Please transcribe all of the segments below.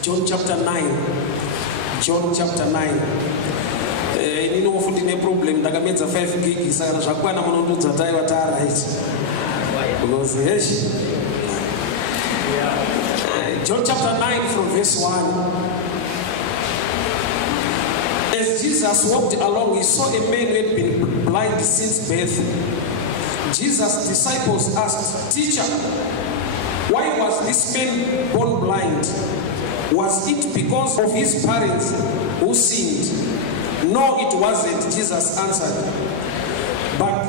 John chapter 9. John chapter 9. Inini wofuti ne problem ndakamedza 5 gig saka zvakwana munondudza taiva right. Because John chapter 9 from verse 1. As Jesus walked along, he saw a man who had been blind since birth. Jesus' disciples asked, "Teacher, why was this man born blind? Was it because of his parents who sinned?" "No, it wasn't," Jesus answered. "But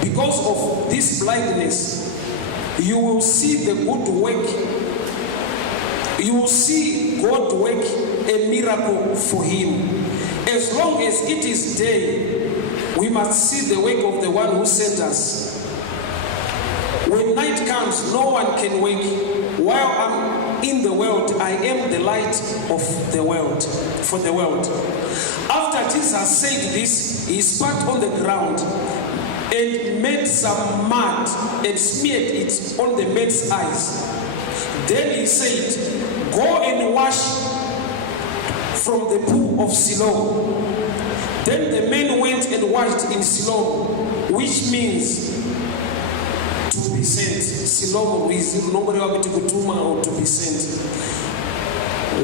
because of this blindness, you will see the good work. You will see God work a miracle for him. As long as it is day, we must see the work of the one who sent us. When night comes, no one can work. While I'm in the world, I am the light of the world, for the world." After Jesus said this, he spat on the ground and made some mud and smeared it on the man's eyes. Then he said, "Go and wash from the pool of Siloam." Then the man went and washed in Siloam, which means to be sent. Siloam is normally to kutuma or to be sent.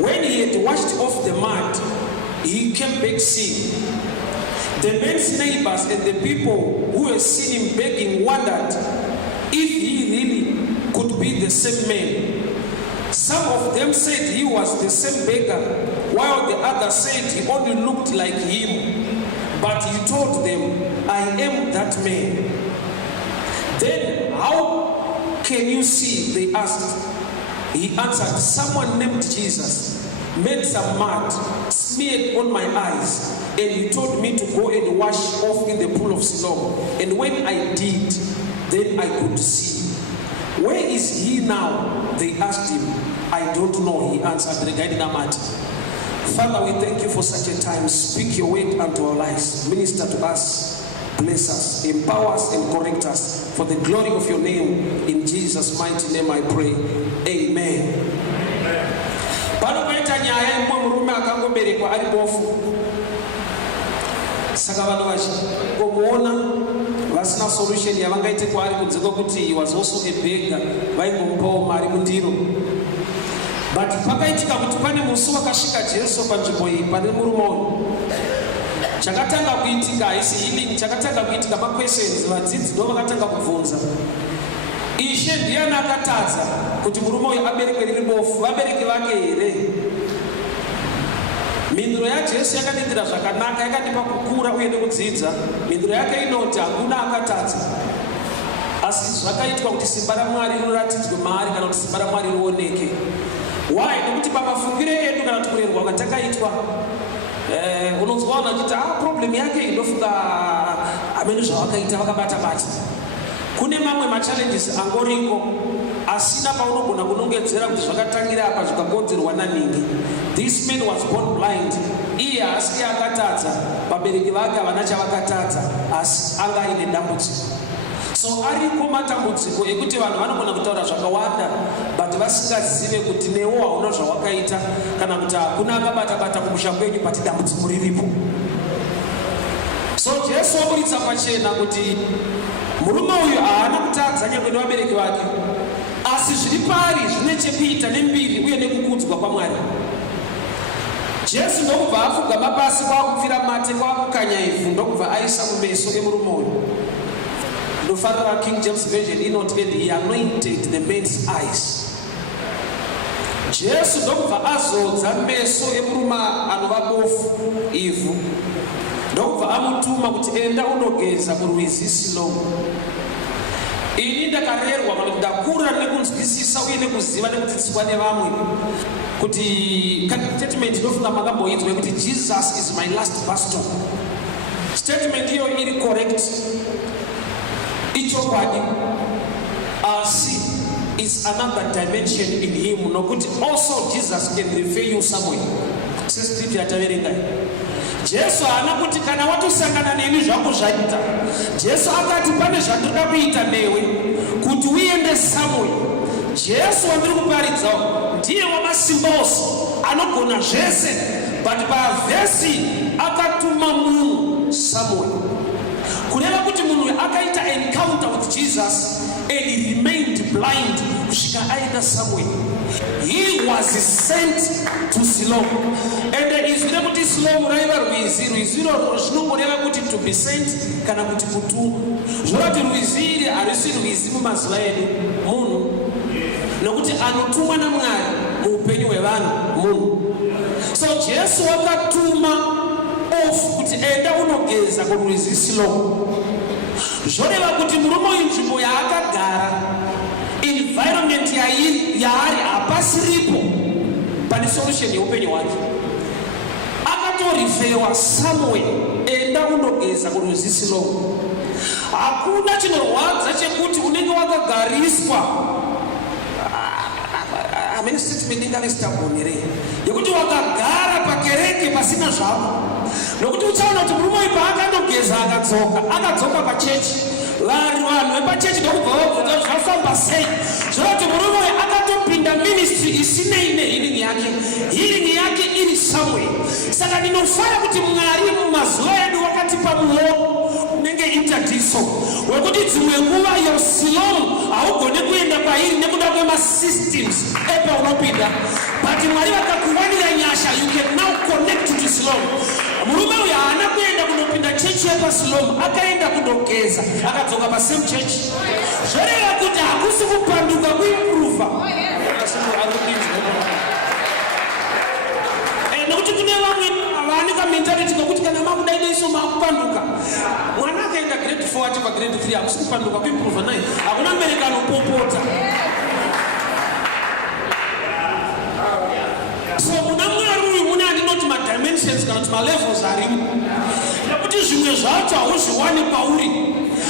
When he had washed off the mud, he came back seeing. The man's neighbors and the people who had seen him begging wondered if he really could be the same man. Some of them said he was the same beggar, while the others said he only looked like him. But he told them, "I am that man." "Then how can you see?" they asked. He answered, "Someone named Jesus made some mud, smeared on my eyes, and he told me to go and wash off in the pool of Siloam. And when I did, then I could see." "Where is he now?" they asked him. "I don't know," he answered. Father, we thank you for such a time. Speak your word unto our lives. Minister to us. Bless us. Empower us and correct us. For the glory of your name. In Jesus' mighty name I pray. Amen. Panopaita nyaya imwe murume akangoberekwa ari bofu. Saka vanhu vachikomuona vasina solution yavangaite kwaari kunze kwekuti he was also a beggar, vaingomupawo mari mundiro. But pakaitika kuti pane musi wakasvika Jesu panzvimbo iyi pane murume uyu. Chakatanga kuitika haisi healing, chakatanga kuitika maquestions. Vadzidzi ndo vakatanga kubvunza, "Ishe ndiani akatadza kuti murume uyu aberekwe riri bofu? Vabereki vake here?" Mhinduro yaJesu yakadindira zvakanaka, yakadipa kukura uye nekudzidza. Mhinduro yake inoti hakuna akatadza, asi zvakaitwa kuti simba raMwari riratidzwe maari kana kuti simba raMwari rioneke. Why? Nekuti pamafungiro edu kana kuti kurerwa kwatakaitwa, unonzwa vanhu vachiti problem yake inofunga amene zvavakaita vakabata-bata. Kune mamwe machallenges angoriko asina paunogona kunongedzera kuti zvakatangira apa zvikakonzerwa naningi. This man was born blind. Iye asi akatadza, vabereki vake havana chavakatadza, asi anga aine dambudziko. So ariko matambudziko ekuti vanhu vanogona kutaura zvakawanda but vasingazive kuti newo hauna zvawakaita kana kuti hakuna akabata-bata kumusha kwenyu pati dambudziko riripo. So Jesu waburitsa pachena kuti murume uyu haana kutadza nyangwe nevabereki vake, asi zviri pari zvine chekuita nembiri uye nekukudzwa kwaMwari. Jesu ndokubva afugama pasi kwakupfira mate kwakukanya ivhu ndokubva aisa mumeso emurume uyu. Ndofarira King James Version inoti, "And he anointed the man's eyes." Jesu ndokubva azodza meso emurume anova bofu ivhu, ndokubva amutuma kuti enda unogeza kurwizi Siloam. Ini ndakarerwa kana ndakura nekunzwisisa uye nekuziva nekudzidziswa nevamwe kuti statement inofunga makamboidzwa kuti Jesus is my last pastor. Statement iyo iri correct, ichokwadi, asi is another dimension in him, nokuti also Jesus can refer you somewhere. Sescripture yataverengai. Jesu haana kuti kana watosangana neni zvako zvaita. Jesu akati pane zvandoda kuita newe kuti uende somewhere. Jesu wandiri kuparidzawo ndiye wamasimbosi anogona zvese, but pavhesi akatuma munhu Samuel kureva kuti munhu akaita encounter with Jesus and he remained blind kusvika aenda Samuel. He was sent to Siloam, and izvire kuti Siloam raiva rwizi. Rwizi irorwo zvinongoreva kuti to be sent kana kuti kutumwa. Zvorati rwizi iri harisi rwizi mumazuva edu munhu, nokuti anotumwa naMwari muupenyu hwevanhu munhu. So Jesu wakatuma off kuti enda unogeza kurwizi Siloam. Zvoreva kuti murume uyu nzvimbo yaakagara, environment yaari hapasiripo pane solution yeupenyu hwake. Akatorifewa Samuel, enda unogeza kurwizi Siloam. Hakuna chinorwadza chekuti unenge wakagariswa amene statement inganestabonere yekuti wakagara pakereke pasina zvako, nokuti uchaona kuti murume uyu paakandogeza akadzoka pachechi, vanhu vepachechi ndokubva vabvunza zvafamba sei. Zvorati murume uyu akatopinda ministry isinei nehealing yake, healing yake iri Samuel. Saka ndinofara kuti Mwari mumazuva edu wakatipa muono unenge interdiso wekuti dzimwe nguva Siloam haugone kuenda kwairi nekuda kwemasystems epa unopinda, but Mwari vakakuwanira nyasha, you can now connect to Siloam. Murume uyu haana kuenda kunopinda chechi yepa Siloam, akaenda kundogeza akadzoka pasame church. Zvoreva kuti hakusi kupanduka kuimprova, nokuti kune vamwe vanika mentality kokuti kana makuda ineiso makupanduka. Mwana akaenda grade 4 achipa grade 3 hakusi kupanduka kuimprova naye, hakuna mbereka anopopota. So muna Mwari uyu mune andinoti madimensions kana kuti malevels arimo, nekuti zvimwe zvacho hauzviwani pauri,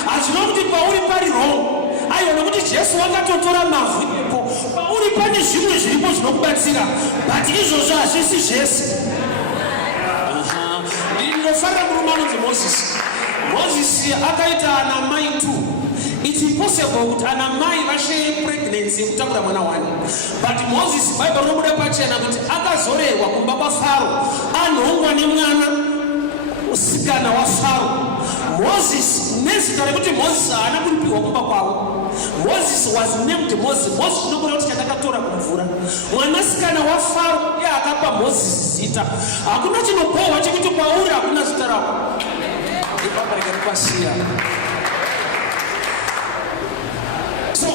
hazvino kuti pauri pari wrong. Aiwa, nokuti Jesu wakatotora mavhu ipo, pauri pane zvimwe zviripo zvinokubatsira, but izvozvo hazvisi zvese. Ndinofarira murume anonzi Moses. Moses akaita anamai 2. It's impossible kuti anamai vashaye pregnancy yekutakura mwana wani, but Moses Bible rinobuda pachena kuti akazorerwa kumba kwaFaro, anhongwa nemwana musikana waFaro. Moses, nezita rekuti Moses haana kuripiwa kumba kwavo. Moses was named Moses. Moses zvinobhuya kuti chandakatora kumvura. Mwanasikana waFaro iye akapa Moses zita. Hakuna chinopohwa chekuti pauri hakuna zita rako. Ibaba rikaripasiya. So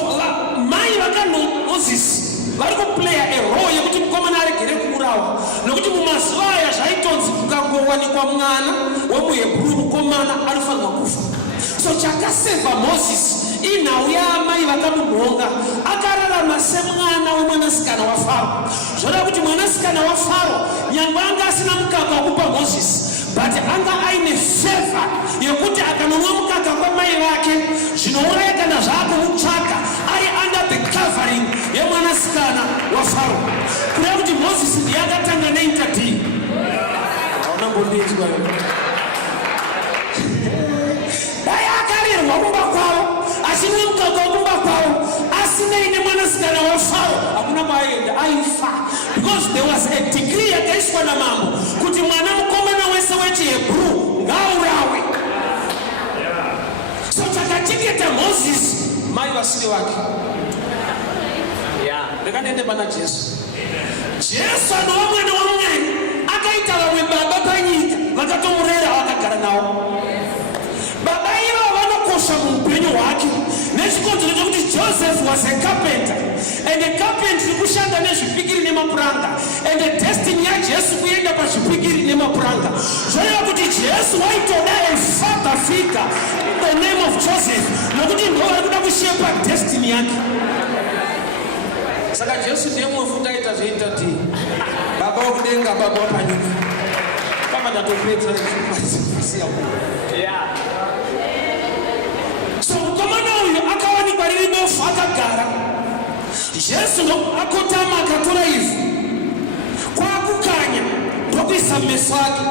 mai vakano Moses vari kuplaya a role yekuti mukomana aregere kuurawa, nokuti mumazuva aya zvaitonzi kukangowanikwa mwana wemuHebrew mukomana anofanirwa kufa. So chakaseva Moses inhau yaamai vakamunhonga, akararama semwana wemwanasikana waFaro. Zvoreva kuti mwanasikana waFaro nyangwe anga asina mukaka wekupa Moses, but anga aine favor yekuti akanonwa mukaka kwamai vake zvinouraya kana zvaakumutsvaka ari under the covering yemwanasikana waFaro. Kureva kuti Moses ndiye akatanga neinterdeal. Haunambondinzwa iwe. Dai akarirwa kumba kwavo, asina mukaka wekumba kwavo, asinei nemwanasikana waFaro, hakuna kwaenda, aifa. Because there was a decree yakaiswa namambo kuti mwana mukomana wese wechiHebrew ngaurawe. So chakachengeta Moses mai vasiri vake. Ndakandende pana Jesu. Jesu anova mwana waMwari, akaita vamwe baba panyika vakatomurera vakagara nawo. Baba ivo vanokosha muupenyu hwake nechikonzero chekuti Joseph was a carpenter, and a carpenter kushanda nezvipikiri nemapuranga, and the destiny yaJesu kuenda pazvipikiri nemapuranga. Zvoreva kuti Jesu waitoda a father figure in the name of Joseph, nokuti ndo vari kuda kushepa destiny yake. Saka Jesu ndiye mufuta aita zveinterdii. Baba wokudenga, baba wapanyika. Kama ndatopedza nekusiya so mukomana uyu akawanikwa riri bofu akagara. Jesu akotama akatora ivhu kwakukanya ndokuisa mumeso ake.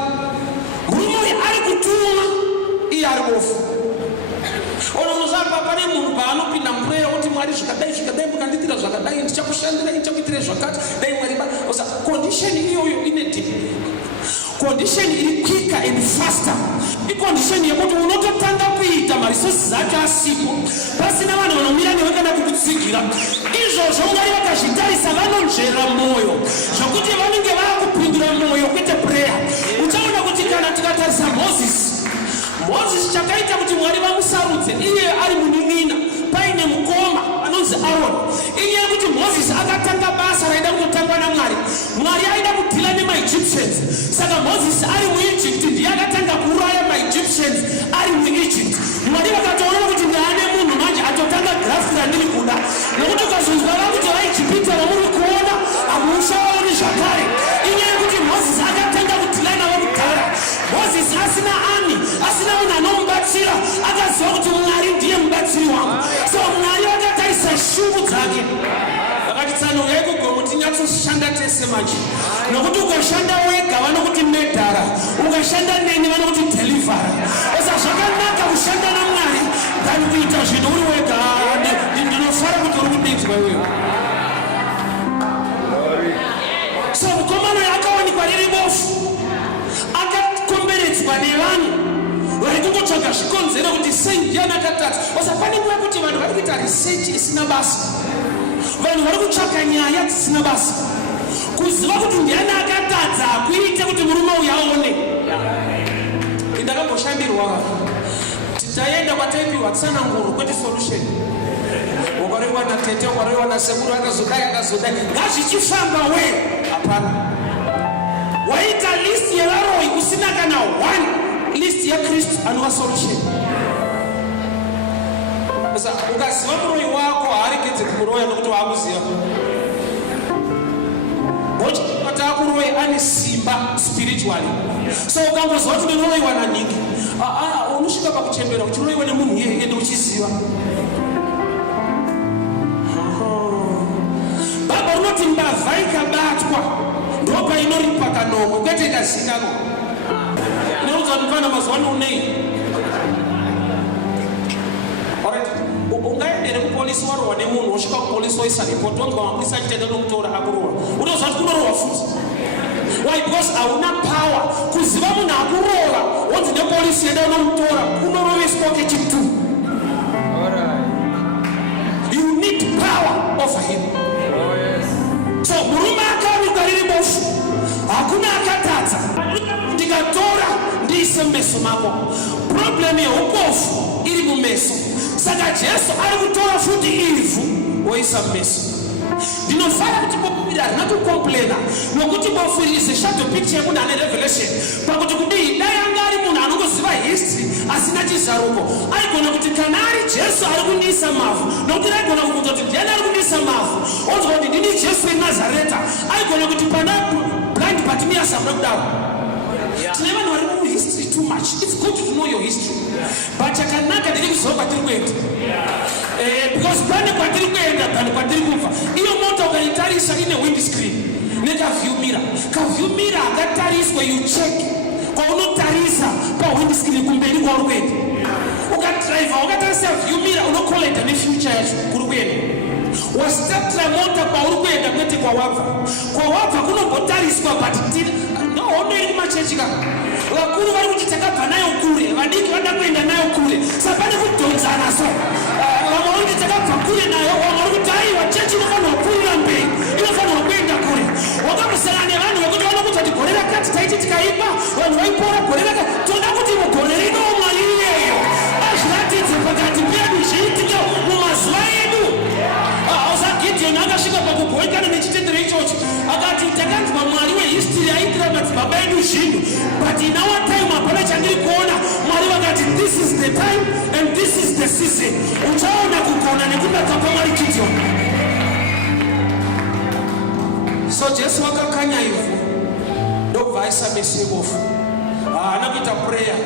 Murume uyu ari kutumwa iye ari bofu. Ono muzvapa pane munhu paanopinda mupureya kuti Mwari zvikadai mukanditira zvakadai ndichakushandira ndichakuitira zvakati dai Mwari osa condition iyoyo ine condition iri quicker and faster. Condition yekuti unototanga kuita marisources acho asipo pasina vanhu vanomira newe kana kukutsigira. Izvozvo Mwari vakazvitarisa vanonzvera mwoyo zvokuti vanenge vakupindura mwoyo kwete prayer. Uchaona kuti kana tikatarisa Moses chakaita kuti Mwari vamusarudze iye ari munin'ina paine mukoma anonzi Aaron. Iye kuti Moses akatanga basa raida kutotangwa naMwari. Mwari aida kudhila nemaEgyptians. Saka Moses ari muEgypt ndiye akatanga kuuraya maEgyptians ari muEgypt. Mwari vakatoona kuti ndaane munhu manje atotanga graft randiri kuda nokuti ukazonzwa vakuti vaIjipita vamuri kuona hamuchaoni zvakare. Inyaya yekuti Moses akatanga kudhila navo kudhara. Moses asina army, asina munhu anomubatsira, akaziva kuti Mwari ndiye mubatsiri wangu. So Mwari vakatarisa shungu dzake vakati tsano uyai kugomo tinyatsoshanda tese manje nokuti ukashanda wega vanokuti medhara, ukashanda neni vanokuti dhelivhara. Osa zvakanaka kushanda naMwari than kuita zvinhu uri wega. Ndinofara kuti uri kudinzwa iwewe. So mukomana akawanikwa riri bofu, akakomberedzwa nevanhu vari kungotsvaga zvikonzero kuti sei ndiani akatadza. Osa pane nguva yekuti vanhu vari kuita research isina basa, vanhu vari kutsvaka nyaya dzisina basa. Kuziva kuti ndiani akatadza hakuite kuti murume uyu aone. Ndakamboshandirwa taenda kwataipiwa tsananguro kwete solution. Wakarewa na tete, wakarewa na sekuru, akazodai ngazvichifamba we. Hapana. Waita list yevaroi kusina kana one list ya Kristu anova solution. Sasa ukaziva muroi wako haaregedze kumuroya nokuti waakuziva. Atakuroi ane simba spiritually. So ukangoziva kuti ndinoroiwa naningi, unosvika pakuchembera uchiroiwa nemunhu ende uchiziva. Baba rinoti mbavha ikabatwa ndopa inoripa kanomwe kwete ikazikanwa. Inoudza kuti pana mazuva ano unei. Ungaendere kupolisi warohwa nemunhu wosvika kupolisi woisa report wonzwa mapurisa achitenda nomutora akurohwa. Unoziva kuti kunorohwa futi. Why? Because hauna power kuziva munhu akurohwa wonzi nepolisi enda nomutora kunoroveswa kechitu. You need power over him. So murume akawanikwa riri bofu, hakuna akatadza. Ndikatora ndiise mumeso mako. Problem yeupofu iri mumeso. Saka Jesu ari kutora futi ivhu woisa mumeso. Ndinofara kuti bofu iri harina kukomplena nokuti bofu iri is a shadow picture yemunhu ane revelation. Pakuti kudii dai anga ari munhu anongoziva history asina chizaruko, aigona kuti kana ari Jesu ari kundiisa mavhu, nokuti aigona kubvunza kuti ndiani ari kundiisa mavhu, onzwa kuti ndini Jesu weNazareta, aigona kuti pana blind Bartimaeus hamuna kudaro. Tine vanhu vari muhistory too much. It's good to know your history, but chakanaka ndiri kuziva kwatiri kuenda. Because pane kwatiri kuenda pane kwatiri kubva. Iyo mota ukaitarisa ine windscreen nekaview mirror. Kaview mirror akatariswa, you check kwaunotarisa pawindscreen kumberi kwauri kuenda. Ukadriva ukatarisa view mirror unokoleta nefuture yacho kuri kuenda. Wasitatra mota kwauri kuenda kwete kwawabva. Kwawabva kunombotariswa but hono iri kumachechi kaka. Vakuru vari kuti takabva nayo kure, vadiki vada kuenda nayo kure. Saka pane kudhonzana so. Vamwe vari kuti takabva kure nayo, vamwe vari kuti aiwa chechi inofanirwa kupfuurira mberi, inofanirwa kuenda kure. Wakambosangana nevanhu vekuti vanokuti kuti gore rakati taiti tikaipa, vanhu vaipora gore rakati. Toda kuti mugore rino Mwari iyeyo azviratidze pakati pedu zviitike mumazuva edu. Gideon akasvika pakugoikana nechitendero ichochi akati takanzwa Mwari wehistory aitira madzibaba edu zvinhu, but in our time hapana chandiri kuona. Mwari vakati this is the time and this is the season. Uchaona kugona nekunaka kwaMwari Gideon. So Jesu akakanya ivhu ndobva aisa meso ebofu. Haana kuita prayer,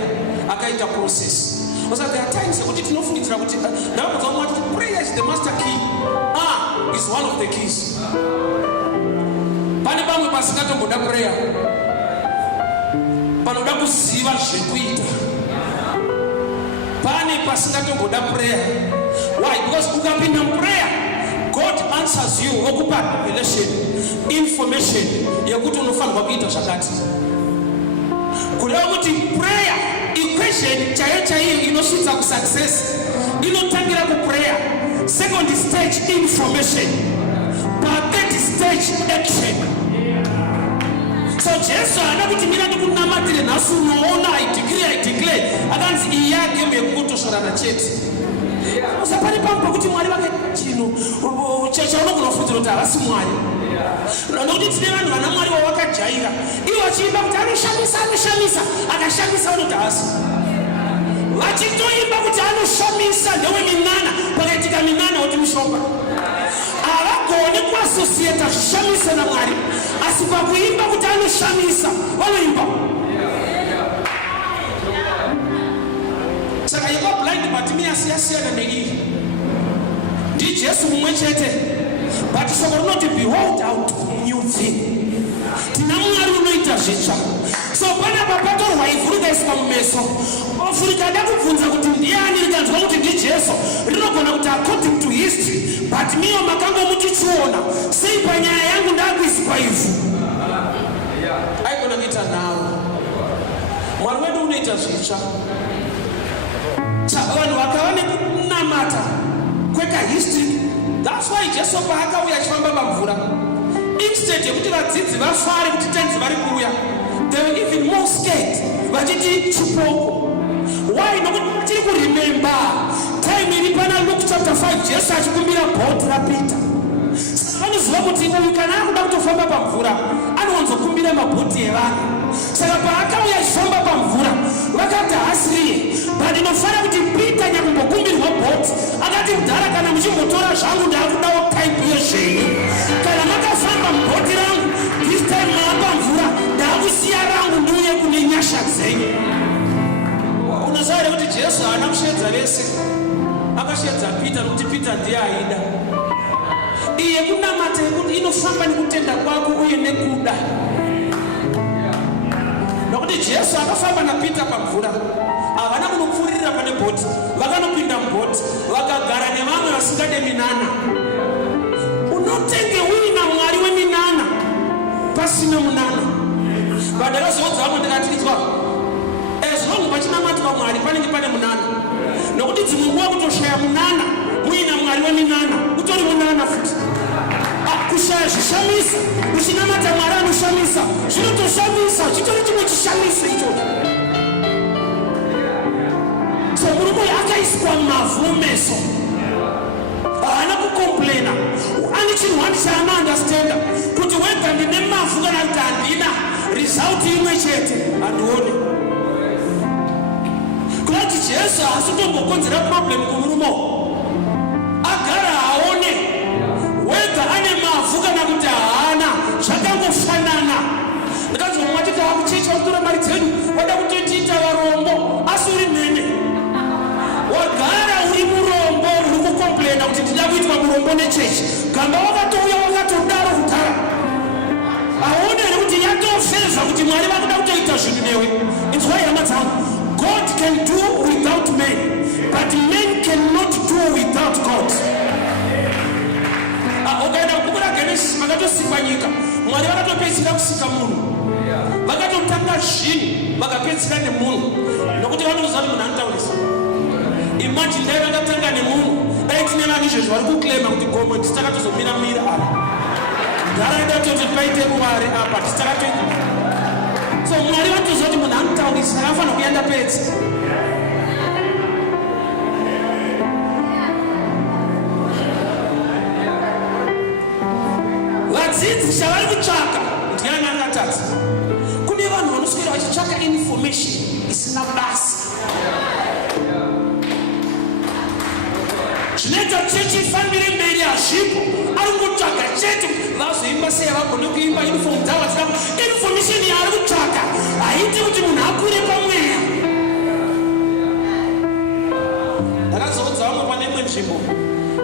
akaita process. Because there are times kuti tinofungidzira kuti ndakudza Mwari kuti prayer is the master key. Is one of the keys. Pane pamwe pasingatomboda prayer, panoda kuziva zvekuita. Pane pasingatomboda prayer, Why? Because ukapinda prayer, God answers you okupa revelation, information yakuti unofanirwa kuita zvakati. Kureva kuti prayer equation chaiyo inosvitsa kusuccess inotangira kuprayer. Second stage information, but third stage action. So Jesu ana kuti mira ndikunamatire nhasi unoona I declare akanzi iya game yekutoshorana chete. Usapari pamwe kuti Mwari vake chino chaunogona kufundzira kuti havasi Mwari. Nokuti tine vanhu vana Mwari wavakajaira ivo vachiimba kuti anoshamisa akashamisa vanoti havasi. Vachitoimba kuti anoshamisa ndewe minana pakaitika minana kuti mushomba. Havagoni kuasosieta zvishamisa naMwari, asi pakuimba kuti anoshamisa vanoimba. Saka iva blind Bartimaeus yasiyana neiyi. NdiJesu mumwe chete, but shoko rinoti behold out new thing. Tina Mwari unoita zvitsva. So panapa patorwa ivhu rikaiswa mumeso, ovhu rikada kubvunza kuti ndiani, rikanzwa kuti ndiJesu, rinogona kuti according to history, Bartimaeus makanga muchichiona, sei panyaya yangu ndakuiswa ivhu. Aigona kuita nawo. Mwari wedu unoita zvitsva. Vanhu vakava nekunamata kweka history. That's why Jesu paakauya achifamba pamvura, instead yekuti vadzidzi vafare kuti tenzi vari kuuya, they were even more scared. Vachiti chipoko. Why? Nokuti vachiri kuremember time iri pana Luke chapter 5 Jesu achikumbira bhoti raPeter. Vanoziva kuti kana akuda kutofamba pamvura anowanzokumbira mabhoti evanhu. Saka paakauya achifamba pamvura vakati hasiriye, but inofara kuti Peter nyakumbokumbirwa bhoti akati kudhara kana muchimbotora zvangu ndakudawo type yezvenyu, kana makafamba mubhoti rangu this time maapamvura ndakusiya rangu ndiuye kune nyasha dzenyu. Unoziva kuti Jesu haana kusvedza vese, akasvedza Peter nokuti Peter ndiye aida. Iye kunamata yekuti inofamba nekutenda kwako uye nekuda. Nokuti Jesu akafamba naPeter pamvura, havana kunopfuurira pane bhoti, vakanopinda mubhoti vakagara nevamwe vasingade minana. Unotenge wina Mwari weminana pasina munana. Vandakazoudza vamwe ndikati itwa as long pachinamatwa Mwari panenge pane munana, nokuti dzimwe nguva kutoshaya munana muina Mwari weminana utori munana futi. Kushaya zvishamisa uchinamata Mwari anoshamisa zvinotoshamisa, chitori chimwe chishamisa ichocho. So murume uyu akaiswa mavhu meso, haana kukomplaina. Ane chinhu wani chaanoandastenda kuti wega ndine mavhu kana kuti handina, result imwe chete handione. Kuti Jesu haasi kutombokonzera problem kumurume agara aone wega ane mavhu kana kuti haana zvakangofanana. Ndikanzwa mumwe achiti akuchicha kutora mari dzenyu wada kutotiita varombo, asi uri mhene wagara uri murombo uri kukomplaina kuti ndida kuitwa murombo nechechi. Gamba wakatouya wakatodaro kudhara aone here kuti yatofeza kuti Mwari vakuda kutoita zvinhu newe. It's why hama dzangu, God can do without men, but men cannot do without God. Ukaenda kubhuku raGenesis makatosikwa nyika, Mwari vakatopedzisira kusika munhu, vakatotanga zvinhu vakapedzisira nemunhu, nokuti vanoziva kuti munhu anotaurisa. Imagine dai vakatanga nemunhu, dai tine vanhu izvezvi vari kuclaima kuti gomoti takatozomira apa nharaunda toti paite ruware apa titakatoita. So Mwari vatoziva kuti munhu anotaurisa, akafanira kuenda pedzi. Vadzidzi chavari kutsvaka ndiani akatadza. Kune vanhu vanoswera vachitsvaka information isina basa. Zvinoita chechi ifambire mberi hazvipo, ari kutsvaka chete vazoimba sei vagone kuimba uniform dzavo dzina information yaari kutsvaka haiti kuti munhu akure pamweya. Ndakazoudza vamwe pane imwe nzvimbo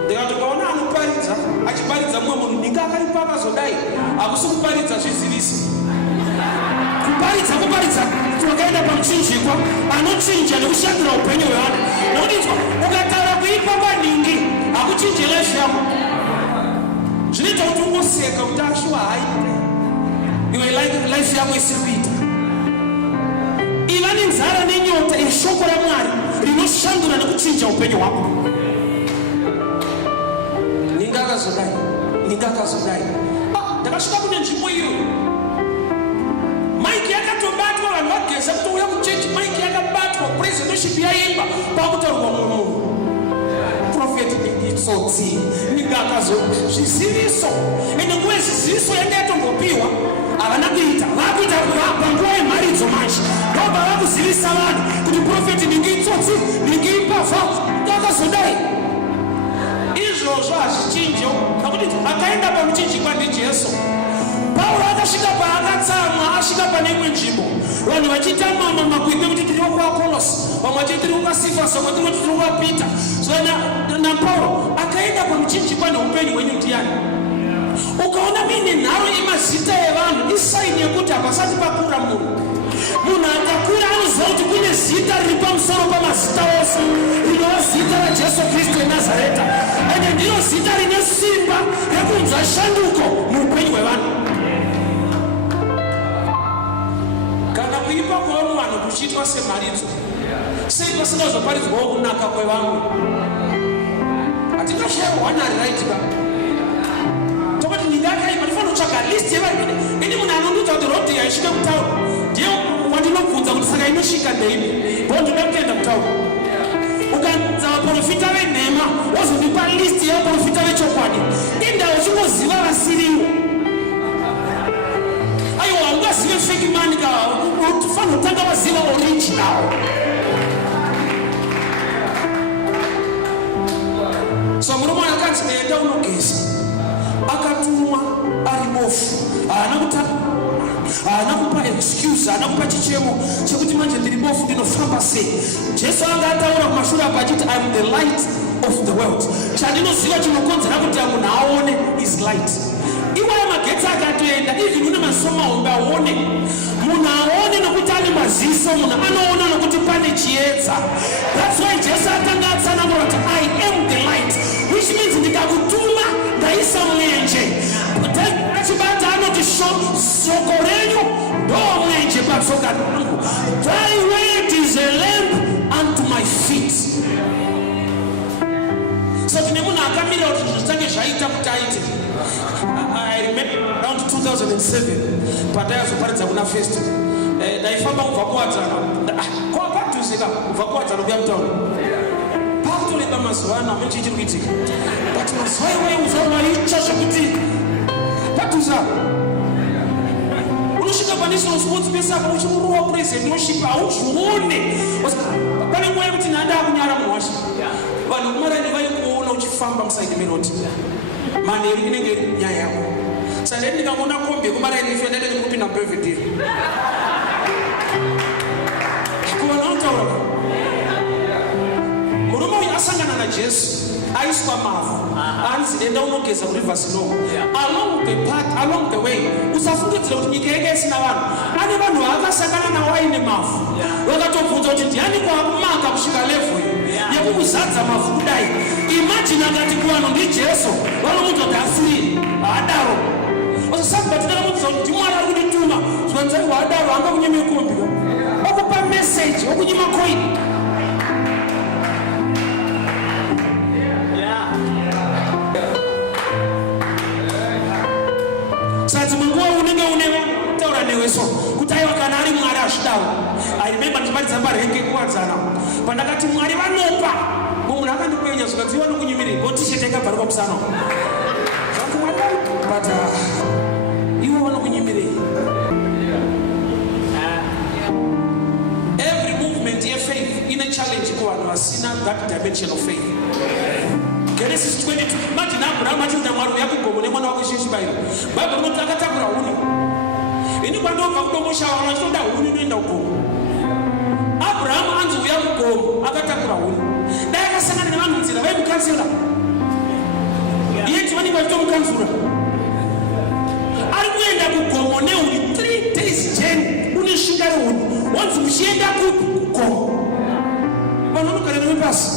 ndikati ukaona anoparidza achiparidza mumwe munhu ninga akaipa akazodai hakusi kuparidza zvizivisi. Kuparidza wakaenda pamuchinjikwa anochinja nekushandira upenyu hwevanhu, nokuti ukataura kuipa maningi akuchinje life yako zvinoita kuti ungoseka kuti ashuwa haipe iwe life yako isiri kuita. Iva nenzara nenyota yeshoko raMwari rinoshandura nekuchinja upenyu hwako. Ningakazodai ndakasvika kune nzvimbo iyo maiki yakatobatwa, vanhu vageza kutouya kuchechi, maiki yakabatwa, praise and worship yaimba, pakutaurwa munhu profeti itsotsi zviziviso. Ende nguva ziziviso yanga yatombopiwa havana kuita, vakuita panguva yemharidzo manje ndobva vakuzivisa vanhu kuti profeti ndingitsotsi ndingimbavha ndakazodai. Izvozvo hazvichinjo nokuti akaenda pamuchinjikwa ndiJesu. Pauro akasvika paakatsamwa, asvika pane imwe nzvimbo vanhu vachiita makwikwi kuti tiri kwaApolosi, vamwe vachiti tiri kwaSifasi, vamwe tiri kuti tiri kwaPita. So naPauro akaenda pamuchinjikwa neupenyu hwenyu ndiani. Ukaona muine nharo yemazita evanhu isaini yekuti hapasati pakura munhu. Munhu akakura anoziva kuti kune zita riri pamusoro pamazita ose, rinova zita raJesu Kristu weNazareta. Ende ndiro zita rine simba rekunzwa shanduko muupenyu hwevanhu. Kana kuipa kwevamwe vanhu kuchiitwa semharidzo, sei pasingazoparidzwawo kunaka kwevamwe? Hatingashayiwa wanari raitika tokoti ndingakaipa ndinofanira kutsvaga list yevanhu. Ini munhu anondiudza kuti rodhi yaisvike kutaura ndiye wandinobvunza kuti saka inosvika ndeini, bo ndinoda kutoenda kutaura. Ukanza vaprofita venhema wozondipa list yevaprofita vechokwadi, indawo uchingoziva vasiriwo. Aiwa, ungazive fake man ka ufanira kutanga waziva original. So murume akanzi enda unogeza, akatumwa ari bofu, haana kupa excuse, haana kupa chichemo chekuti manje ndiri bofu ndinofamba sei. Jesu anga ataura kumashure apa achiti I am the light of the world. Chandinoziva chinokonzera kuti munhu aone is light. Iwaya magetsi akatoenda, even une maziso mahombe aone. Munhu aone nokuti ane maziso, munhu anoona nokuti pane chiedza. That's why Jesu atanga atsanangura kuti I am the light, which means ndikakutuma ndaisa mwenje. Achibata anoti shoko renyu ndo mwenje patsoka rangu. Thy word is a lamp unto my feet. So tine munhu akamira kuti zvitange zvaita kuti aite. I remember around 2007 pataizoparidza kuna Festo. Ndaifamba kubva kuwadzana kwapadhuzika kubva kuwadzana kuya mutauni pakutoreba mazuva ano hamene chii chiri kuitika, but mazuva iwayo uzawaitsva zvekuti padhuza unosvika pane sports pese apa uchimurowa praise and worship hauzvione. Pane nguva yekuti nanda akunyara muwasha vanhu kumaraini vaikuona uchifamba musaidi meroti manheru inenge iri nyaya yako. Saka ndikangona kombi yekumaraini ife ndaende ndikupinda Belvedere kuvanhu vanotaura. Murume uyu asangana naJesu aiswa mavhu anzi enda unogeza kuriver Siloam. Along the way usafungidzira kuti nyika yake isina vanhu. Ane vanhu vaakasangana navo aine mavhu, vakatobvunza kuti ndiani kwakumaka kusvika level iyi yekukuzadza mavhu kudai. Imagine akati kuvanhu ndiJesu, vanomudza kuti asiri haadaro. Osasakubatikana mudza kuti ndimwari ari kundituma, zvanzai haadaro anga kunyeme kombi okupa message okunyima coin. Sati munguwa unenge unetaura neweso kuti aiwa kana ari mwari azvidawo. I remember ndimaridza parenge kuwadzana pandakati mwari vanopa, munhu akandikwenya zvikati vanokunyimirira ngotisheti yakabvaruka kusana but ivo vanokunyimirei. Every movement yefaith ine challenge kuvanhu vasina that dimension of faith. Genesis 22, imagine Abraham achikuda mwari uya kugomo nemwana wako Ishimaeri. Bible rinoti akatakura huni. Ini kwandobva kudomboshawa vachitoda huni inoenda kugomo. Abraham anzi uya kugomo akatakura huni. Dai akasangana nevanhu munzira vaimukansela. Iye vanenge vachitomukanzura. Ari kuenda kugomo nehuni 3 days journey unosvika rehuni. Wanzi muchienda kugomo. Vanhu vanogara newe pasi.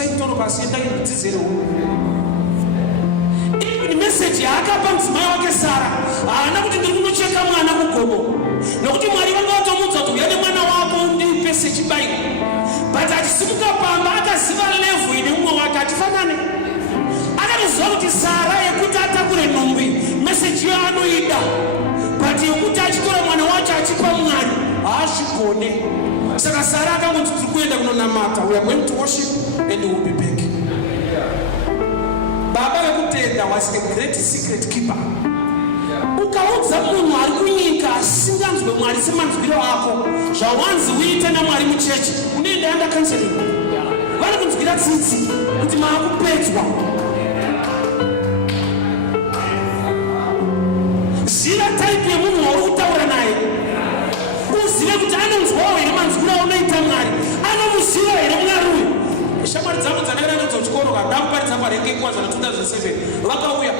Tengesa itoro basi enda kudzizero. Ni message yakapa mudzimai wake Sara. Haana kuti ndiri kunocheka mwana kugomo. Nokuti Mwari vanga vatomudza kuti uyane mwana wako ndipe sechibayiro. But achisimuka pamba akaziva level ine umwe wake atifanane. Akatoziva kuti Sara yekuti atakure nhumbi message iyo anoida. But yekuti achitora mwana wacho achipa Mwari haazvigone. Saka Sara akangoti tiri kuenda kunonamata. We are going to worship and we will be back. Baba vekutenda was a great secret keeper. Ukaudza munhu ari kunyika asinganzwe Mwari semanzwiro ako zvawanzi uite naMwari muchechi unoenda under counseling. Vari kunzwira tsitsi kuti maakupedzwa. Ziva type yemunhu wauri kutaura naye. Uzive kuti anonzwawo here manzwiro aunoita Mwari. Anomuziva here Mwari uyu. Shamwari dzangu dzandakada nadzo kuchikoro ndakuparidza parenge kwanza na2007 vakauya.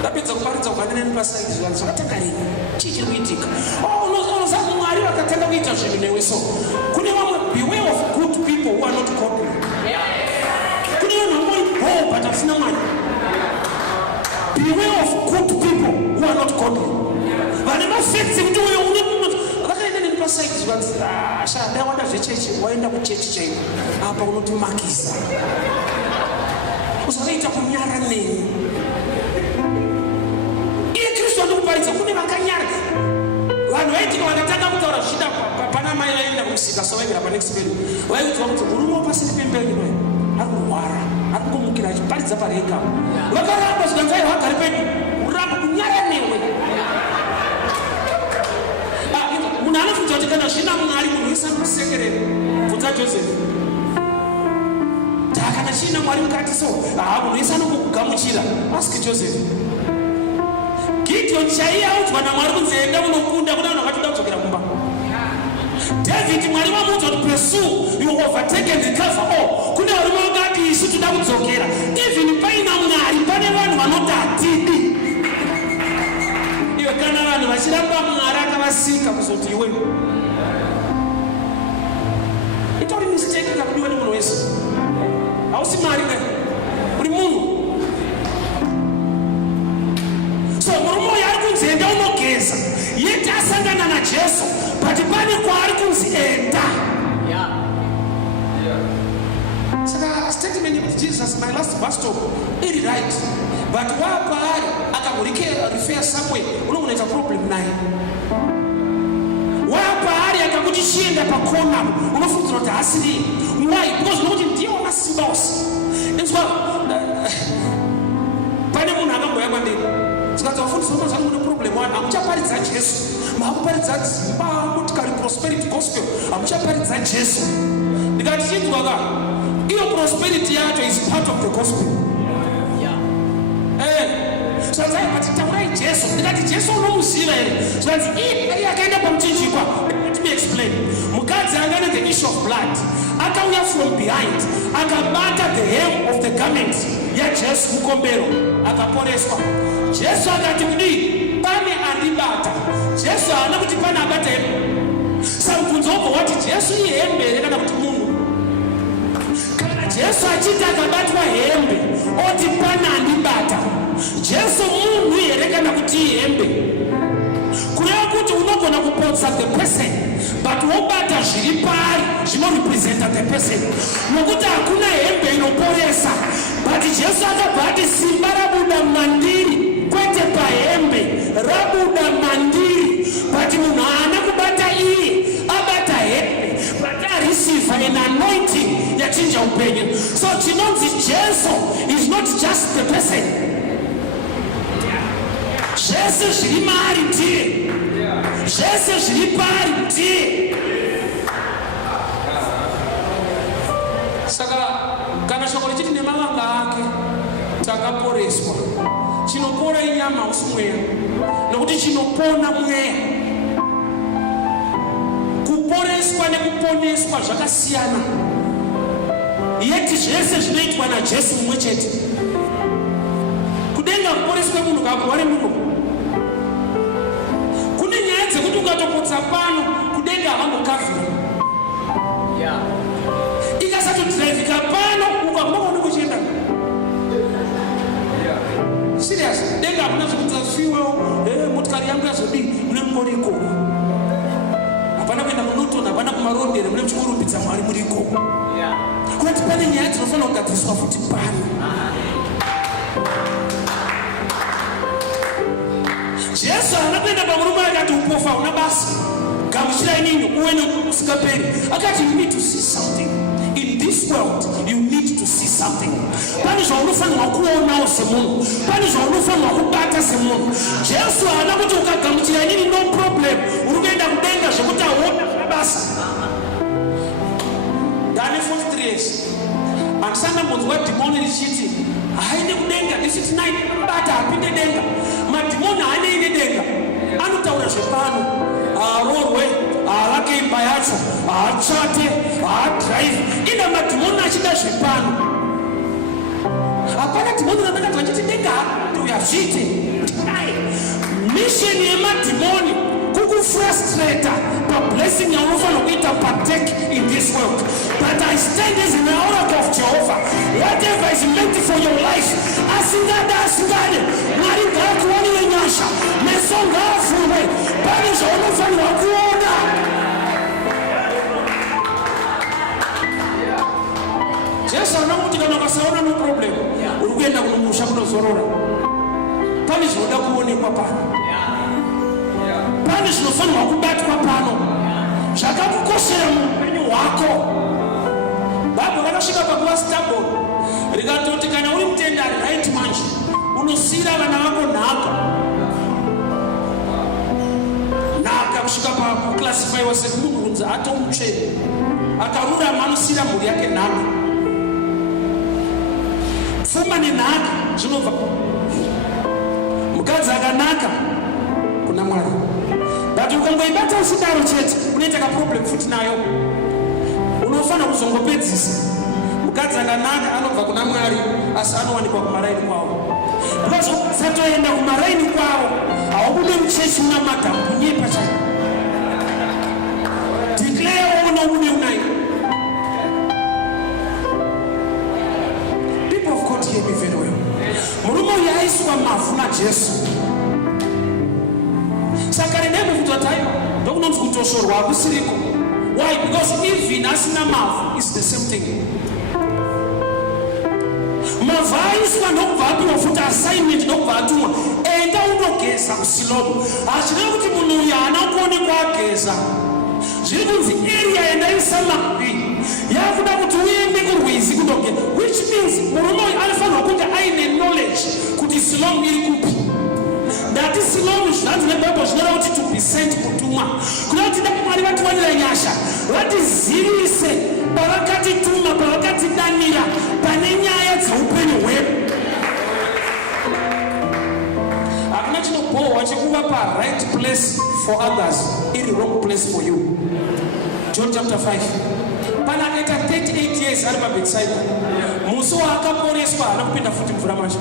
Ndapedza kuparidza ukaneneni pasaidi zvanzi zvakatanga rini chii chiri kuitika. Unoziva Mwari vakatanga kuita zvinhu newe so. Kune vamwe beware of good people who are not godly. Kune vanhu vangori ho but vasina Mwari. Beware of good people who are not godly. Vane mafekti kuti uyo vakaenda neni pasaidi zvanzi shada wanda zvechechi waenda kuchechi chaiko apa unotimakisa usakaita kunyara neni. Iye Kristu anokuparidza kune vakanyara vanhu vaitika vakatanga kutaura zvida pana mai vaenda kumusika so vaigara panext pedu vaikutiva kuti murume wapasiri pemberi noyo ari kurwara ari kungomukira achiparidza parega vakaramba zvikanzi ai vagari pedu uramba kunyara newe. Munhu anofunza kuti kana zvina Mwari munhu wese anokusekerera. Bvunza Josefu. Kana china Mwari mukati so munhu wese anokugamuchira. Ask Joseph. Gideon chaiye audzwa naMwari kunzi enda unokunda kuna vanhu vakatoda kudzokera kumba. David Mwari vamuudza kuti pursue you overtake and recover all. Kune varume vakati isu toda kudzokera. Even paina Mwari pane vanhu vanoti hatidi. Iwe kana vanhu vachiramba Mwari akavasika kuzoti iwe itori mistake ikakudiwa nemunhu wese. Hausi Mwari ne uri munhu. So murume uyu ari kunzi enda unogeza yeti asangana naJesu but pane kwaari kunzi enda. Saka statement of Jesus my last bus stop iri right but wapaari akangorifea somewhere unomunoita problem naye. Wapaari akakuti chienda pakona unofunzira kuti hasiri. Why? Because nokuti ndiye ona simba ose. Inzwa pane munhu akamboya kwandiri zvikati wafundiswa mazvani mune problem wani hamuchaparidza Jesu makuparidza dzimba motikari prosperity gospel hamuchaparidza Jesu. Ndikati chinzwa ka iyo prosperity yacho is part of the gospel. Zvanzi but taurai Jesu. Ndikati Jesu unomuziva here. Zvanzi iye akaenda pamuchinjikwa. Let me explain. Mukadzi anga the issue of blood akauya from behind akabata the hem of the garment yaJesu mukombero akaporeswa. Jesu akati kudii pane andibata. Jesu haana kuti pane abata hembe. Samubvunzo wobva wati Jesu ihembe here kana kuti munhu. Kana Jesu achiti akabatwa hembe oti pane andibata Jesu munhu here kana kuti ihembe. Kureva kuti unogona kupotsa the person but wobata zviri pari zvinorepresenta the person. Nokuti hakuna hembe inoporesa but Jesu akabva ati simba rabuda mandiri kwete pahembe rabuda mandiri but munhu haana kubata iye abata hembe but areceive an anointing yachinja upenyu. So chinonzi Jesu is not just the person. Zvese zviri maari ndiye. Zvese zviri paari ndiye. Saka kana shoko richiti nemavanga ake takaporeswa. Chinopora inyama usi mweya. Nokuti chinopona mweya. Kuporeswa nekuponeswa zvakasiyana. Yeti zvese zvinoitwa naJesu mumwe chete. Kudenga kuporeswa munhu kakuware munhu. Kune nyaya dzekuti ukatopotsa pano kudenga havangokavhira. Ikasatodhiraivhika fuel, motikari yangu yazodi mune muriko. Hapana kuenda munoto, hapana kumarodi, mune mchikurumbidza Mwari muriko. Kuti pane nyaya dzinofanira kugadziriswa futi pano. Jesu anakwenda pamurume akati upofa una basa. Gamuchira inini uwene usikaperi. Akati you need to see something. In this world, you need to see something. Pani zvaunofana kuona semunhu. Pani zvaunofana kubata semunhu. Jesu anakuti ukagamuchira inini no problem. Urikuenda kudenga zvekuti aona basa. Daniel 43 years. Akisanda munzwa demoni richiti haine kudenga ndisiti nayi bata apinde denga. Madimoni haine denga. Anotaura zvepano. Arorwe, arake imba yacho, achate, adrive. Ina madimoni achida zvepano. Hapana demoni ranakati vachiti denga tuyazvite. Mission yemadimoni kukufrustrata pablessing yaunofana kuita partake in this world. But I stand as an oracle of Jehovah. Whatever is meant for your life, asingade Mwari ngakuonere nyasha meso ngavhurwe pane zvaunofanirwa kuona. Jesu anakuti kana ukasaona no problem uri kuenda kunomusha kunozorora. Pane zvinoda kuonekwa pano. Pane zvinofanirwa kubatwa pano. Zvakakukoshera muupenyu hwako. Bhaibheri rakasvika pakuva stable rikatoti kana uri mutendari right manje unosiyira vana vako nhaka kusvika pakuklasifiwa semunhu kunzi atomutsvene akarurama anosiyira mhuri yake nhaka. Pfuma nenhaka zvinobva mukadzi akanaka kuna Mwari. But ukangoibata usidaro chete unoita kaproblem futi nayo. Unofana kuzongopedzisa. Mukadzi akanaka anobva kuna Mwari asi anowanikwa kumaraini kwawo. Because satoenda kumaraini kwawo haubude muchechi una madhambu nyepa chako. Declare unobude unayo. People of God hear me very well. Murume uyu aiswa mavhu naJesu. Saka rendemo kuti wataiwa ndokunonzi kutoshorwa hakusiriko. Why? Because even asina mavhu is the same thing. Mavhu aiswa ndokubva apiwa futi assignment ndokubva atumwa enda unogeza kuSilomu. Hazvireva kuti munhu uyu haana kuonekwa ageza. Zviri kunzi area endaisa mabvi yakuda kuti uende kurwizi kundogeza, which means murume uyu anofanirwa kunge aine knowledge kuti Silomu iri kupi. Ndati Silomu zvanzi neBhaibheri zvinoreva kuti to be sent kutumwa. Kuda kuti Mwari vatiwanira nyasha vatizivise pavakatituma pavakatidanira pane nyaya dzeupenyu hwedu. Hakuna chinobohwa chekuva pa-right place for others iri wrong place for you. John chapter 5. Pana akaita 38 years ari paBethsaida. Musi waakaporeswa haana kupinda futi mvura macho.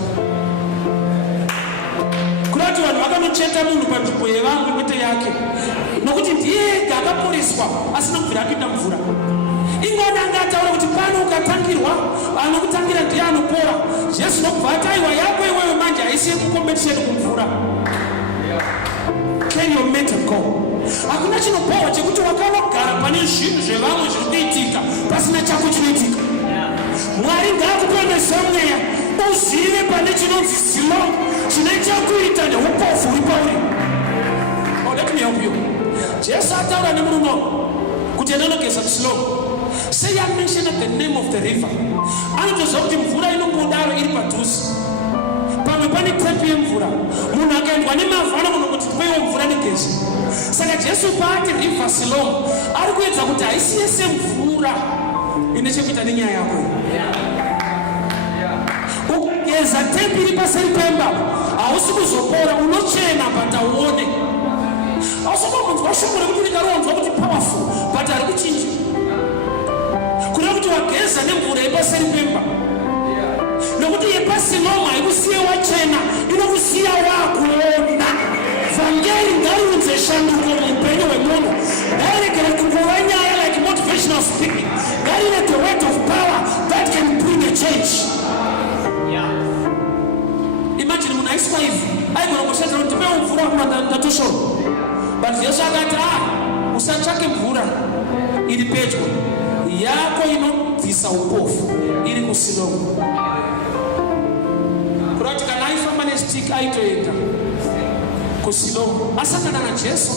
Kurati vanhu vakanocheta munhu panzvimbo yevamwe kwete yake. Nokuti ndiye akaporeswa asina kubvira apinda mvura. Ingona angataura kuti pano ukatangirwa anokutangira ndiye anopora. Jesu nokubva ataiwa yako iwewe manje haisiye kukompetisheni kumvura. Can you meet God? Hakuna chinobohwa chekuti wakanogara pane zvinhu zvevamwe zvirikuitika pasina chako chinoitika. Mwari ngaakuponesa mweya uzive pane chinonzi Silomu chine chekuita neupofu uri pauri. Oh, let me help you. Jesu ataura nemurume kuti anonogeza kuSilomu. Say I mentioned the name of the river. Anotoziva kuti mvura inombodaro iri padhuze. Pamwe pane tepi yemvura. Munhu akaendwa nemavhu anogona kuti tipeiwo mvura negezi. Saka Jesu paati river Silomu ari kuedza kuti haisiye semvura ine chekuita nenyaya yako. Ukageza tepi iri paseri pemba hausi kuzopora, unochena but hauone. Hausokomunzwa shoko rekuti rikaronzwa kuti powerful but hari kuchinja. Kuda kuti wageza nemvura yepaseri pemba. Nokuti yepaSilomu haikusiye wachena, inokusiya wakuona. Vhangeri ngariunze shanduko muupenyu hwemunhu. Ngaregere kungova nyaya like motivational speaking. Ngarive the word of power that can bring a change. Imagine munhu aiswa ivi aigona kushatira kuti kubvisa upofu iri kuSilomu. Kurati kana aifamba nesitiki aitoenda kuSilomu. Asangana naJesu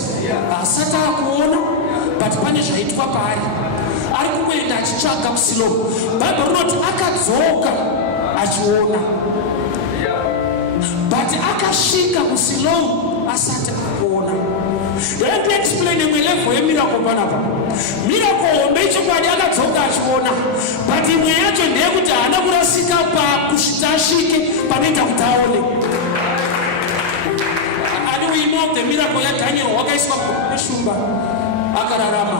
asati akuona, but pane zvaitwa paari. Ari kuenda achitsvaga kuSilomu. Bhaibheri rinoti akadzoka achiona, but akasvika kuSilomu asati akuona. Let me explain imwe level yemiracle panapa. Miracle hombe chokwadi akadzoka achiona, but imwe yacho ndeyekuti haana kurasika kusvika asvike panoita kuti aone. Of the miracle yaDaniel wakaiswa kushumba akararama,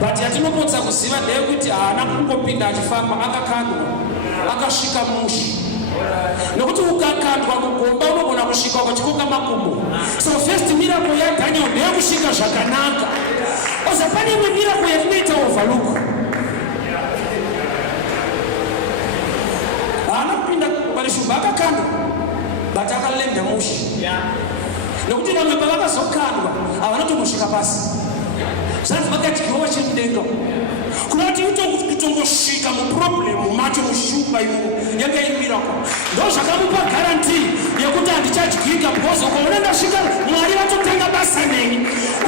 but yatinopotsa kuziva ndeyekuti haana kungopinda achifamba, akakandwa akasvika mushi. Nokuti ukakandwa mugomba unogona kusvika ukachikoka makumbo. So first miracle yaDaniel ndeyekusvika zvakanaka. Oza pane imwe miracle yatinoita overlook. Haana kupinda parishumba, akakandwa but akalenda mushi. Nokuti vamwe pavakazokandwa havana tombosvika pasi. Zvanzi vakati Jehovha chemudenga kunoti kutongosvika muproblemu macho mushuba imomo yanga iri miracle. Ndozvakamupa guarantee yekuti handichadyika, because ukaona ndasvika Mwari vatotenga basa neni.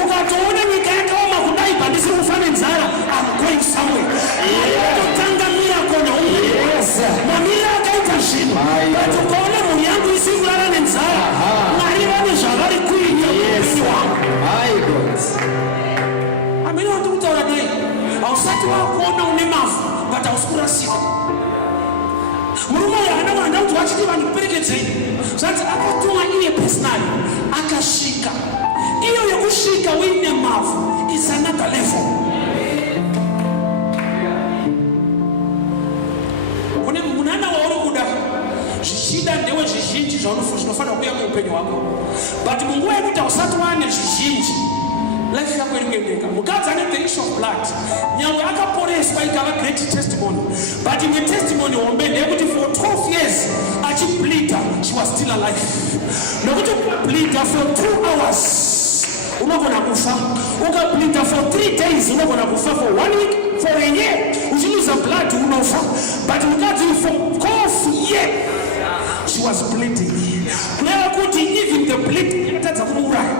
Ukatoona nyika yakaoma kudai pandisiri kufa nenzara, I'm going somewhere. Mwari vatotanga miracle neumwe. Mamira akaita zvinhu, but ukaona mhuri yangu isiri kurara nenzara, Mwari vane zvavari kuita muupenyu hwangu. Amene wandikutaura naye hausati wakuona une mavhu, but hausi kurasika. Murume uyu haana kuhanda kuti vachiti vanhu kuperekedzei. Zvanzi akatumwa iye personally akasvika. Iyo yekusvika uine mavhu is another level. Kune munana wauri kuda zvichida ndewe zvizhinji zvinofanira kuuya muupenyu hwako, but munguva yekuti hausati waane zvizhinji life yako inoendeka. Mukadzi ane the issue of blood nyangwe akaporeswa ikava great testimony, but imwe testimony hombe ndeyekuti for 12 years achibleeda she was still alive. Nokuti ukableeda for 2 hours unogona kufa, ukableeda for 3 days unogona kufa, for 1 week, for a year uchiluza blood unofa. But mukadzi for 12 years she was bleeding. Kureva kuti even the bleeding yakatadza kumuuraya.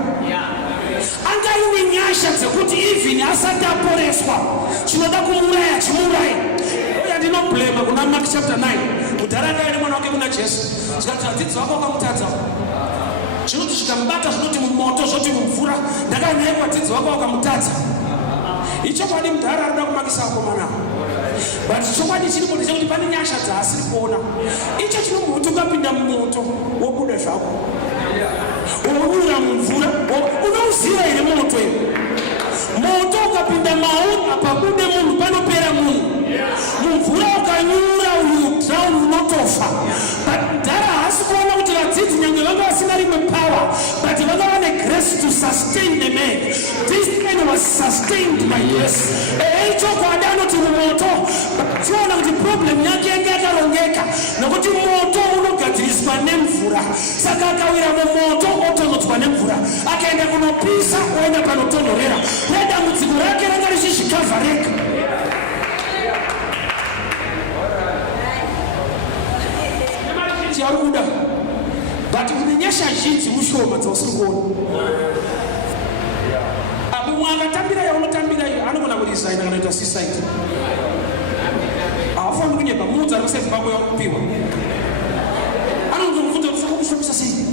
Anga ine nyasha dzekuti even asati aporeswa chinoda kumuuraya chimuuraye. Uya ndinoblema kuna Mark chapter 9. Mudhara ane mwana wake kuna Jesu. Zvikati vadzidzi vako vakamutadza. Zvinoti zvikamubata zvinoti mumoto zvoti mumvura. Ndakanaye vadzidzi vako vakamutadza. Ichokwadi mudhara anoda kumakisa vakomana. But chokwadi chiripo ndechekuti pane nyasha dzaasiri kuona. Icho chinomuti ukapinda mumoto wobuda zvako. Unonyura mumvura, unouziva here moto iwe. Moto ukapinda mauri apabude munhu panopera munhu. Mumvura ukanyura uyu drown unotofa. But dhara haasi kuona kuti vadzidzi nyangwe vanga vasina rimwe power, but vanga vane grace to sustain the man. This man was sustained by grace. Chokwadi anoti mumoto tiona kuti problem yake yanga yakarongeka nokuti moto unogadziriswa nemvura. Saka akawira mumoto otonodzwa nemvura, akaenda kunopisa oenda panotonhorera. Nedambudziko rake ranga richizvikavhareka. Ari kuda, but une nyasha zhinji mushoma dzausiri kuona. Mumwe akatambira yaunotambira iyo anogona kuresign kana kuita suicide. Haafaniri kunyeba mudzi ari kuSimbabwe yakupiwa. Anozomubvunza kuti unokushomesa sei?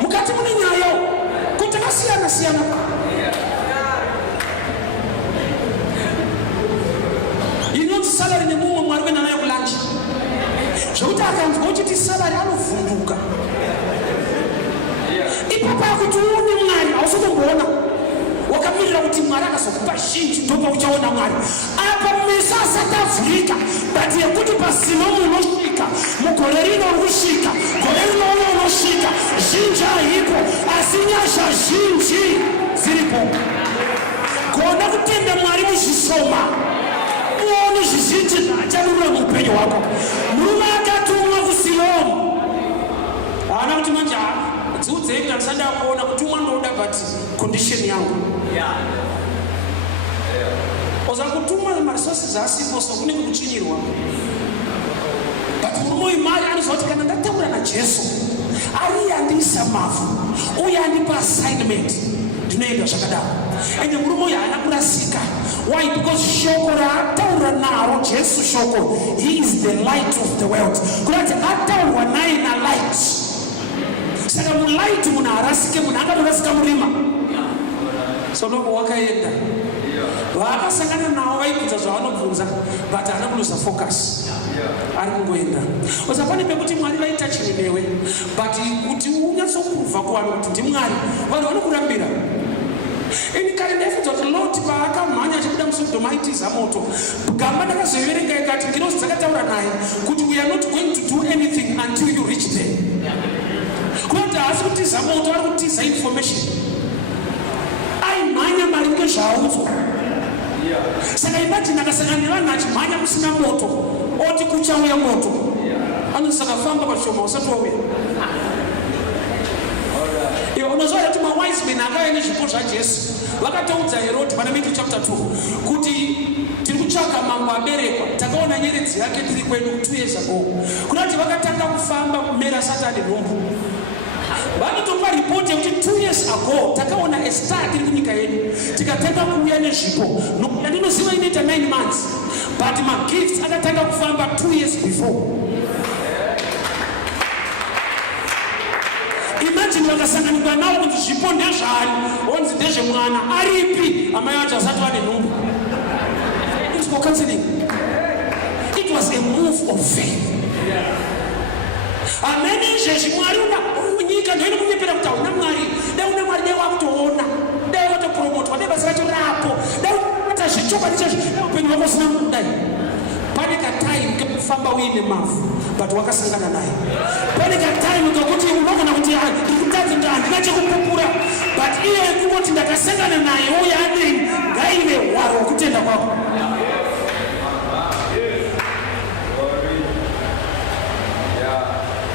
Mukati mune nyaya kuti takasiyana siyana. Inonzi salary nemumwe Mwari kuenda nayo kulunch. Zvokuti akanzwa kuti salary anovhunduka. Ipapo akuti uone Mwari hausotomboona. Wakamirira kuti Mwari akazokupa zhinji ndopa uchaona Mwari. Apa meso asati avhurika, but yekuti paSilomu unosvika, mugore rino unosvika, gore rinono unosvika, zhinji haipo, asi nyasha zhinji dziripo. Gona kutenda Mwari muzvishoma, uone zvizhinji zvaacharura muupenyu hwako. Murume akatumwa kuSilomu. Haana kuti manje dziudzei kuti handisati akuona kutumwa ndoda, but condition yangu. because akutuma maresources asipo so kunenge kuchinyirwa. But murume imari anozoti kana ndataura naJesu ariandisa mavhu uye andipa assignment ndinoenda zvakadaro. Ende murume uyu haana kurasika. Why? Because shoko raataura naro Jesu shoko, he is the light of the world. Kurati ataurwa naye na light. Saka mulight munhu harasike, munhu akatorasika murima. So noko wakaenda. Vakasangana navo vaibvunza zvavanobvunza, but haana kulosa focus. Ari kungoenda. Usapane pekuti Mwari vaita chinhu newe, but kuti unyatsopruvha kuvanhu kuti ndiMwari, vanhu vanokurambira. Ini kare ndaifunza kuti Loti paakamhanya achibuda muSodhomu aitiza moto. Gamba ndakazoiverenga ikati ngirozi dzakataura naye kuti we are not going to do anything until you reach there. Kuti haasi kutiza moto, ari kutiza information. Aimhanya maringe zvaaudzwa. Saka imagine akasangana nevanhu achimhanya kusina moto, oti kuchauya moto. Anosaka famba pashoma usati wauya. Unozwa kuti mawise men akauya nezvipo zvaJesu vakatoudza Herodi pana Matthew chapter 2 kuti tiri kutsvaka mambo aberekwa, takaona nyeredzi yake tiri kwedu 2 years ago. Kunati vakatanga kufamba kumera Satani nhumbu. Vanotopa ripoti yekuti 2 years ago takaona a star tiri kunyika yedu, tikatanga kuuya nezvipo. Ndinoziva inoita 9 months, but magifts akatanga kufamba 2 years before. Imagine vakasanganikwa nawo kuti zvipo ndezvani, onzi ndezvemwana, aripi amai vacho asati vane nhumbu. It was counseling. It was a move of faith. Amene izvezvi Mwari unyika ndoine kunyepera kuti hauna Mwari. Dai una Mwari dai wakutoona, dai watopromotwa, dai basa racho rapo, dai unoita zvichokwadi chaizvo, dai upenyu hwako usina kudai. Pane katime kekufamba uine mavhu, but wakasangana naye. Pane katime kekuti unogona kuti ndikutadzi ndandina chekupupura, but iye kungoti ndakasangana naye uye ane ngaive hwaro wekutenda kwako.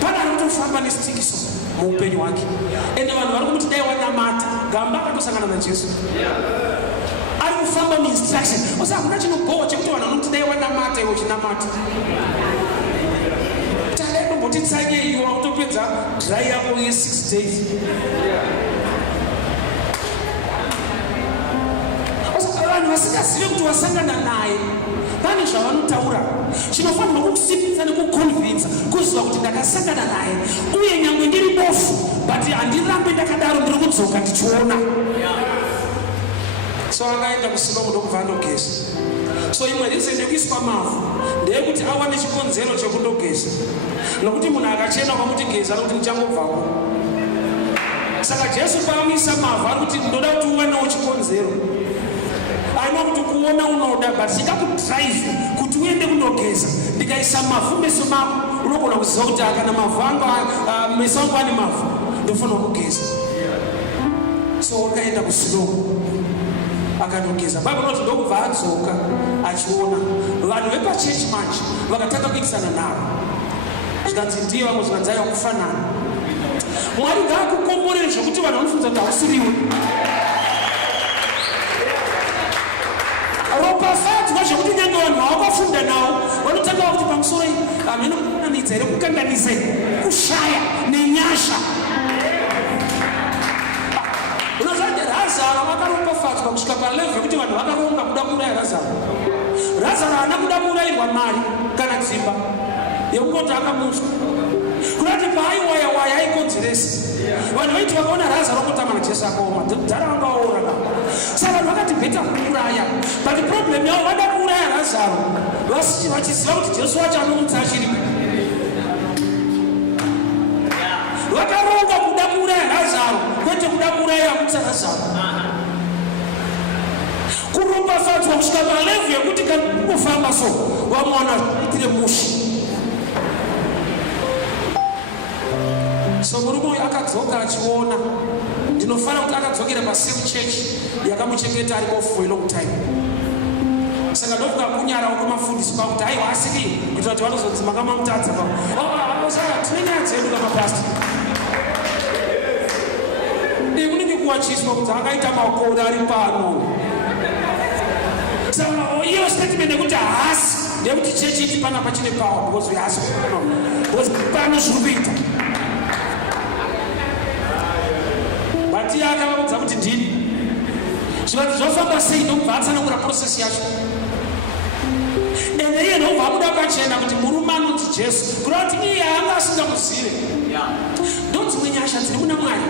Pana ari kutofamba nesitingiso muupenyu hwake. Ende vanhu vari kumuti dai wanamata, gamba akatosangana naJesu. Ari kufamba muinstruction. Osa hakuna chinogohwa chekuti vanhu vanoti dai wanamata iwe uchinamata. Kuti tsage iwe wakutopedza dry yako ye6 days. Vanhu vasingazive kuti wasangana naye pane zvavanotaura. Chinofanirwa kukusipisa nekukonvinza kuziva kuti ndakasangana naye uye nyangwe ndiri bofu, but handirambe ndakadaro, ndiri kudzoka ndichiona. So akaenda kuSiloamu ndokubva andogeza. So imwe reason yekuiswa mavhu ndeyekuti awane chikonzero chekundogeza. Nokuti munhu akachena kwamuti geza nokuti ndichangobvako. Saka Jesu paamuisa mavhu ari kuti ndoda kuti uwanewo chikonzero. Aina kuti kuona unoda, but chingakudrive kuti uende kundogeza. Ndikaisa mavhu meso mako unogona kuziva kuti kana mavhu anga meso angu ane mavhu ndofanira kugeza. So akaenda kuSiloamu akandogeza. Bhaibheri rinoti ndokubva adzoka achiona. Vanhu vepachechi manje vakatanga kuikisana navo, zvikanzi ndiye, vamwe zvikanzi aiwa kufanana. Mwari ngaakukomborere zvokuti vanhu vanofunza kuti hausiriwe. Ropafadzwa zvokuti nyange vanhu vawakafunda navo vanotanga kuti pamusoro hamene kukanganidza here, kukanganisa kushaya nenyasha. Unozvati Razaro vakaropafadzwa kusvika palevel yekuti vanhu vakaronga kuda kuuraya Razaro. Razaro haana kuda kuurayirwa mari kana dzimba yekungoti akamuswa. Kunati paaiwaya aikonzeresa. Vanhu vaiti vakaona Razaro kutama naJesu akaoma, dzara vangaora navo. Saka vanhu vakati bheta kuuraya, but problem yavo vada kuuraya Razaro vachiziva kuti Jesu wacho anomutsa achiripo. Vakaronga kuda kuuraya Razaro kwete kuda kuuraya mutsa Razaro. Kuropafadzwa kusvika palevel yekuti kufamba so vamwana itire mushi. So murume uyu akadzoka achiona. Ndinofanira kuti akadzokera pasame church yakamuchengeta ari off for a long time. Saka ndofunga kunyarawo kwemafundisi pakuti aiwa asiri kuitira kuti vanozonzi makamamutadza pa. Saka tine nyaya dzedu kamapastor. Kunenge kuwachiswa kuti akaita makore ari pano. Saka iyo statement yekuti hasi ndekuti chechi iti pana pachine power because we hasi because pano zvikuita but iye akavaudza kuti ndini zvinhu zvofamba sei ndokubva atsanangura process yacho ende iye ndobva abuda pachena kuti murume anonzi Jesu kuda kuti iye anga asingamuzive ndodzimwe nyasha dziri kuna Mwari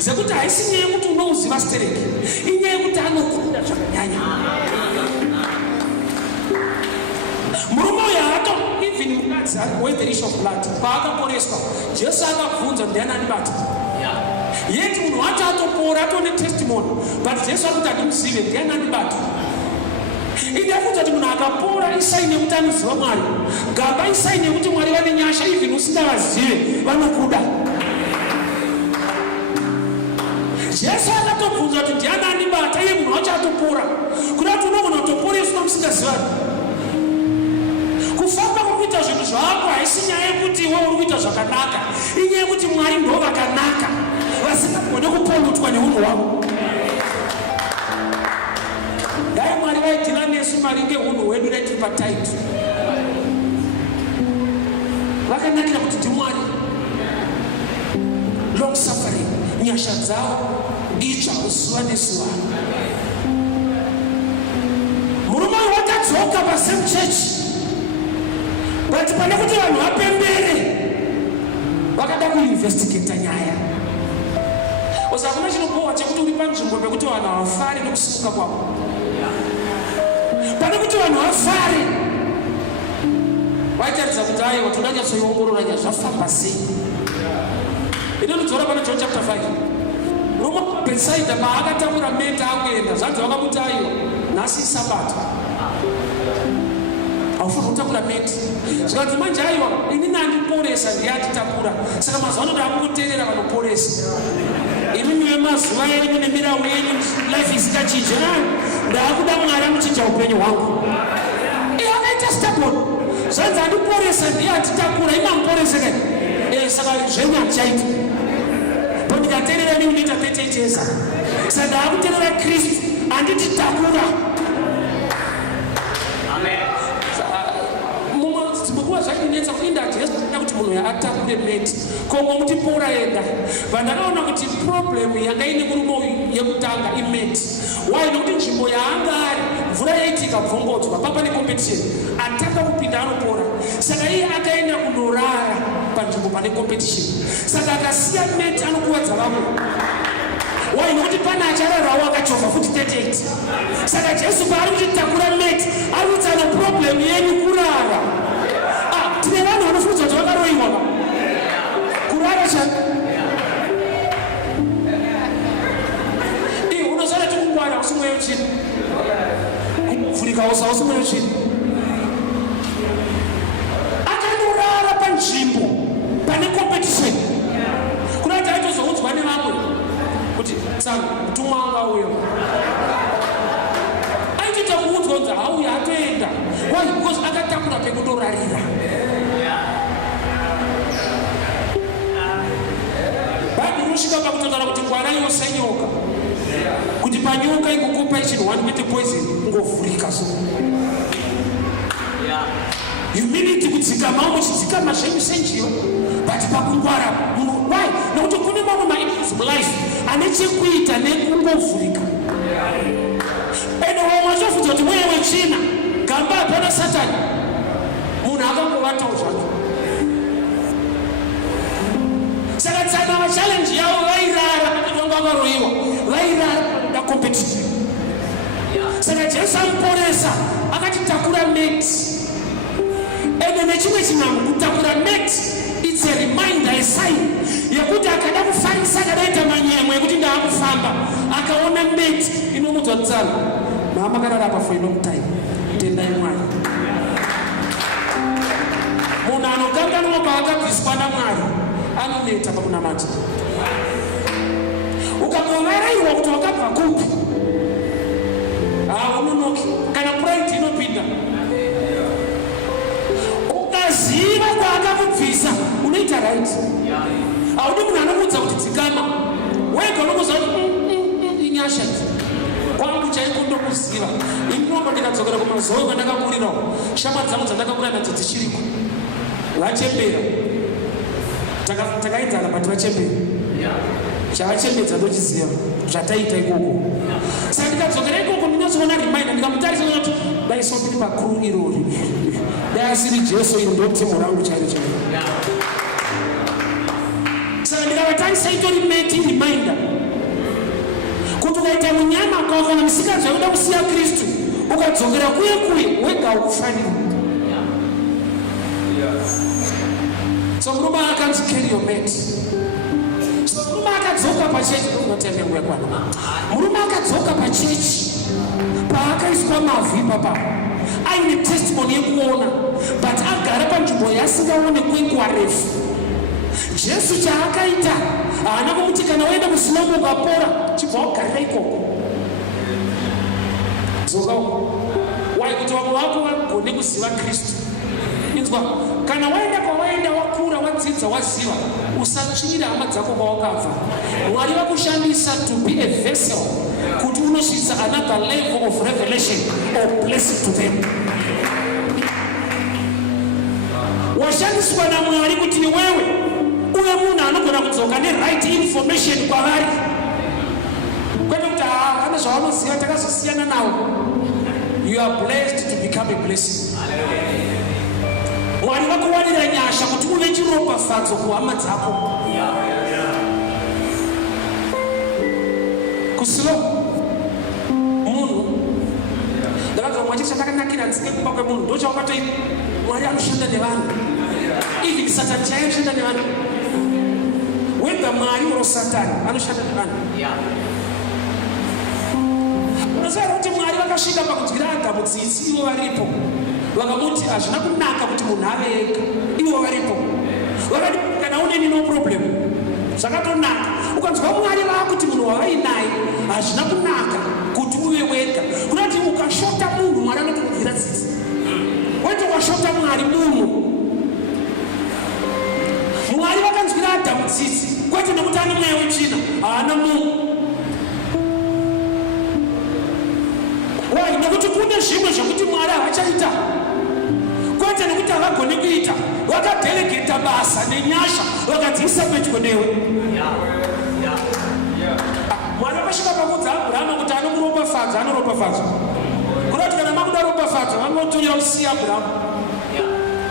dzekuti haisi nyaya yekuti unouziva stereki inyaya yekuti anokunda zvakanyanya murume uyo hato even mukadzi with the issue of blood paakaporeswa Jesu akabvunza ndianani bata yeti munhu wacho atopora atone testimony but Jesu akuti andimuzive ndianani bata indiyafudza kuti munhu akapora isaini yekuti anoziva Mwari gamba isaini yekuti Mwari vane nyasha even usingavazive vanokuda Jesu akatobvunza kuti ndianani bata iye munhu wacho atopora kuda kuti unogona kutoporeswa musingazivani kufamba kukuita zvinhu zvako haisi nyaya yekuti iwe uri kuita zvakanaka inyaya yekuti Mwari ndo vakanaka vasingagone kupolutwa neunhu hwavo dai Mwari vaidhila nesu maringe unhu hwedu netiri pataiti vakanakira kuti ndiMwari long suffering nyasha dzavo itsva kuzuva nezuva murume uyu wakadzoka pasame church but pane kuti vanhu vapembere vakada kuinvestigata nyaya uza hakuna chinobohwa chekuti uri panzvimbo pekuti vanhu havafari nekusimuka kwavo pane kuti vanhu vafare vaitaridza kuti aiwa todanyatsoiongorora nya zvafamba sei inonidzora pana John chapter 5 murume Betsaida paakatakura meta akuenda zvanzi vakamuti aiwa nhasi isabata aufuna kutakura meti zvikanzi manje aiwa inini andiporesa ndiye atitakura saka mazuva anoda akungoteerera vanoporesa imimi vemazuva enyu nemirau yenyu life isingachinje ndaakuda Mwari amuchinja upenyu hwangu iye akaita stubborn zvanzi andiporesa ndiye atitakura imamuporeseka saka zvenyu hatichaita po ndikateerera ni unoita 38 years saka ndaakuteerera Kristu andititakura mukuva zvainetsa kuinda Jesu kuti munhu atakure meti komwe mutipora ega vandakaona kuti problem yanga ine murume uyu yekutanga imeti wai nokuti nzvimbo yaanga ari mvura yaiti ikabvongodzwa papa necompetition atanga kupinda anopora saka iye akaenda kundorara panzvimbo pane competition saka akasiya meti anokuvadza vamwe wai nokuti pana achararawo akachovha futi 38 saka Jesu paari kutitakura meti arudzana problem yenyu kurara tine vanhu vanofunza kuti vakaroiwa kurara chani unozvara tikungwara usi mweyo chini kuvhurika usa usi mweyo chini akandorara panzvimbo pane competition kuna kuti aitozoudzwa nevamwe kuti tsanga mutumwa wanga uyo aitoita kuudzwa kunzi hauya atoenda why because akatakura pekundorarira bhaibheri nosvika pakutotaura kuti ngwarai senyoka kuti panyoka ikukupai chinhu wanikuite poison ungovhurika so humility kudzikama muchidzikama zvenyu senjiva but pakungwara munhu why nokuti kune mamwe maissues mulife ane chekuita nekungovhurika ende wamwe wachofudza kuti mweya wechina gamba hapana Satani munhu akangovatawo zvake saka tsana vachallenge yavo vairara patonga vakaroiwa vairara da competition saka Jesu amuporesa akatitakura meti ende nechimwe chinhu kutakura meti it's a reminder a sign yekuti akada kufarisa akadaita manyemo yekuti ndaakufamba akaona meti inomudzwa tsana maamakararapa for a long time tendai Mwari munhu anokanganwa paakabviswa naMwari anoneta pakunamata ukangovarairwa kuti wakabva kupi unonoki kana pride inopinda ukaziva kwaakakubvisa unoita right haudi munhu anokuudza kuti dzikama wega unokuziva kuti inyasha kwangu chaiko ndokuziva. Inondo ndikadzokera kumazowe kwandakakurirawo, shamwari dzangu dzandakakura nadzo dzichiriko vachembera, takaenzana pati vachembera, chavachembedza ndochiziva zvataita ikoko. Saka ndikadzokera ikoko ndinozoona reminder, ndikamutarisa kuti dai sopiri pakuru irori, dai asiri Jesu iri ndotemo rangu chairo chairo. Saka ndikavatarisa itori reminder kuti ukaita munyama kana musikadzi wakuda kusiya Kristu ukadzokera kuye wega ukufanira. So murume akanzi carry your mat. So murume akadzoka pachechi unotemengwe kwana. Murume akadzoka pachechi paakaiswa mavhu ipapa aine testimony yekuona but agara panzvimbo yasingaone kwenguva refu. Jesu chaakaita haana kumuti kana waenda kuSiloamu ukapora chibva wagarira ikoko. Dzokawo waikuti vamwe vako vagone kuziva Kristu. Inzwa, kana waenda kwawaenda wakura wadzidza waziva, usatsvira hama dzako kwawakabva. Mwari vakushandisa to be a vessel kuti unosvitsa another level of revelation or blessing to them. Washandiswa naMwari kuti wewe uye munhu anogona kudzoka right information kwavari. Kwete kuti vane zvavanoziva takazosiyana navo. You are blessed to become a blessing. Mwari vakuwanira nyasha kuti uve chiropafadzo kuhama dzako. kuSiloamu munhu ndakabva Mwari chakanakira nzike kumba kwemunhu ndochaukatoi Mwari anoshanda nevanhu. Even Satani chainoshanda nevanhu. Whether Mwari or Satani anoshanda nevanhu. Unoziva kuti Mwari vakasvika pakudyira Adamu tsitsi ivo varipo. Vakamuti hazvina kunaka kuti munhu ave ega, ivo varipo. Vakati kana uneni no problem, zvakatonaka. Ukanzwa Mwari vakuti munhu wavainaye hazvina kunaka kuti uve wega. Kunoti ukashota munhu Mwari anokudyira tsitsi. Wete washota Mwari munhu. Mwari vakanzwira Adamu tsitsi, kwete nekuti ane mweya wetsvina, haana munhu. Why? Nekuti kune zvimwe zvekuti Mwari havachaita. Kwete nekuti havagone kuita, vakadelegeta basa nenyasha vakadziisa pedyo newe. Mwari vakasvika pakuudza Abhurahama kuti anomuropafadza, anoropafadzwa. Kunoti kana makuda ropafadzo vanotorera kusiya Abhurahama.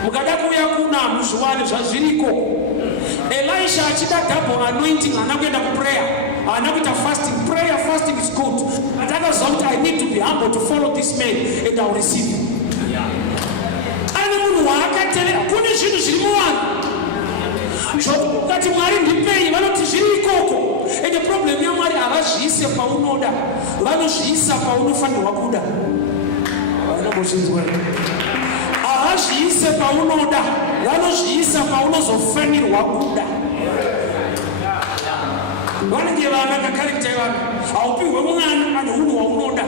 Mukada kuuya kuna muzviwane zvazviriko. Elisha achida double anointing haana kuenda kuprayer, haana kuita fasting. Prayer fasting is good, but akaziva kuti I need to be humble to follow this man and I will receive. Ane munhu waakatevera. Kune zvinhu zviri muvanhu zvokati Mwari ndipei, vanoti zviri ikoko. And the problem yaMwari havazviise paunoda, vanozviisa paunofanirwa kuda. Vanobozvinzwa. Havazviise paunoda, vanozviisa paunozofanirwa kuda. Vanenge vana kakarikita ivana haupiwe mwana ane unhu waunoda.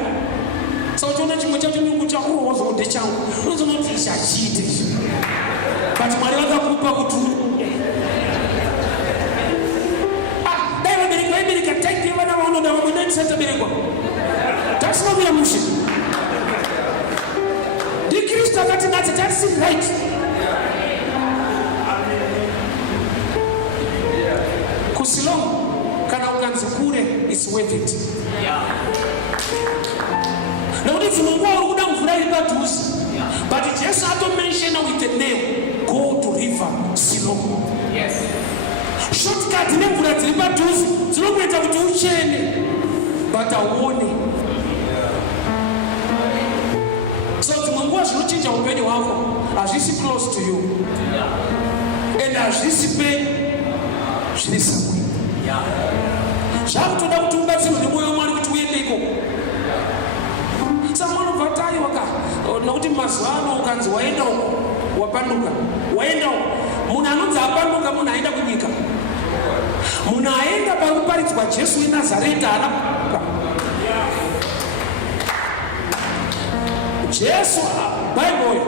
Saka uchiona chimwe chacho nyungu chako wozoti ndechangu, unozoona kuti ichachiite. But Mwari vakakupa kuti dai vabereka taite vana vaunoda vamwe ndaisati aberekwa. Tasinomira mushe. Kristu akati nati that's right. kuSiloamu kana ukanzi kure is worth it. Nekuti dzimwe nguva uri kuda mvura iri padhuze, but Jesu atomenshena with the name, go to river Siloamu. Shortcut nemvura dziri padhuze dzinokuita kuti uchene but auone. So dzimwe nguva zvinochinja upenyu hwako hazvisi close to you and hazvisi penyu zviri samwe. Zvakutoda kuti ubatsirwe nemwoyo waMwari kuti uende ikoko. Saka munobva tayiwa nokuti mazuva ano ukanzi waenda uko wapanduka, waenda uko. Munhu anonzi apanduka munhu aenda kunyika. Munhu aenda pari kuparidzwa Jesu weNazareta haana kupanduka. Jesu Bible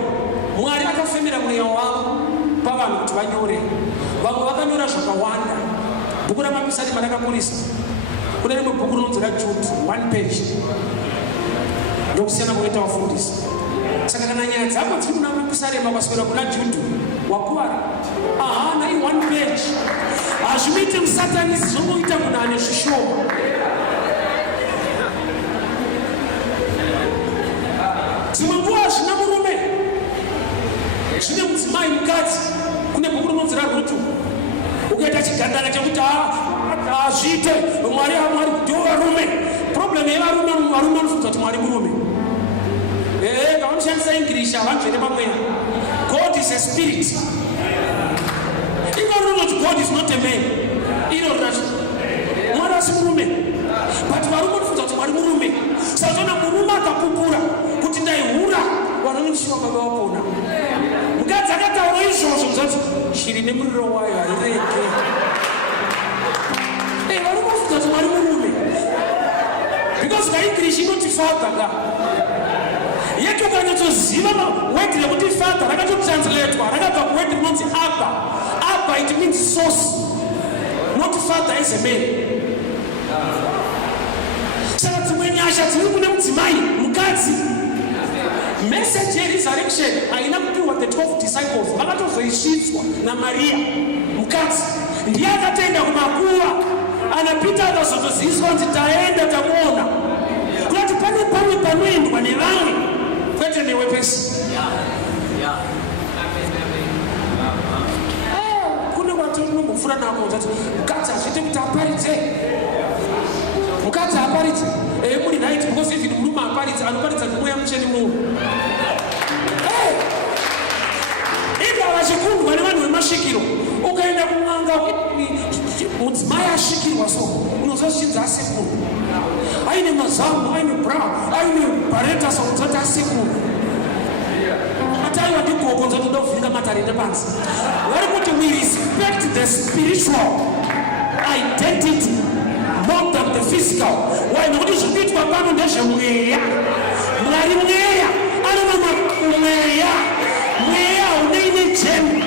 Mwari akafemera mweya wavo pavanhu kuti vanyore. Vamwe vakanyora zvakawanda. Bhuku raMapisarema rakakurisa. Kune rimwe bhuku rinonzi raJudhu 1 page. ndokusiyana kunoita vafundisi. Saka kana nyaya dzako dziri kuna Kusarema kwaswera kuna Judhu wakuwara, ahana i 1 page. Hazvinoite musatanisi, zvongoita munhu ane zvishoma. Dzimwe nguva hazvina murume, zvine mudzimai mukadzi. Kune bhuku rinonzi raRutu, ukaita chigandana chekuti hazviite Mwari ndiwo varume. Problem yevarume, varume vanofunza kuti Mwari murume. Kavanoshandisa English havanzvere pamweya. God is a spirit. Iko rinoti God is not a man. Iro rinacho Mwari asi murume, but varume vanofunza kuti Mwari murume. Saka kana murume akapupura kuti ndaihura vanonishima baba vapona, mukadzi akataura izvozvo zvati shiri nemuriro wayo haireke. Varume vanofunza kuti Mwari murume, because kaEnglish inoti father ka. Yetu ukanyatsoziva word rekuti father rakatotranslatewa rakabva kuword rinonzi Abba. Abba, it means source, not father as a man. Saka dzimwe nyasha dziri kune mudzimai mukadzi. Message yeresurrection haina kupiwa the 12 disciples, vakatozoisvitswa naMaria mukadzi. Ndiye akatoenda kumakuva, anapita akazotoziviswa kuti taenda tamuona, kuti pane pamwe panoendwa nevamwe kwete newe pesi. Kune vatinombofura navo kuti mukadzi hazviite kuti aparidze. Mukadzi aparidze muri night, because if murume aparidze anoparidza nemweya mutsvene munhu. Inga vachikundwa nevanhu vemasvikiro, ukaenda kun'anga mudzimai asvikirwa so unozozvidza asekuru, aine mazamu, aine bra, aine bareta sokudzati asekuru. Ataiwa ndigogo nzotoda kuvhunga matarende pansi. Vari kuti we respect the spiritual identity more than the physical. Why? Nokuti zvinoitwa pano ndezvemweya. Mwari mweya, anonoma mweya, mweya uneine cheni.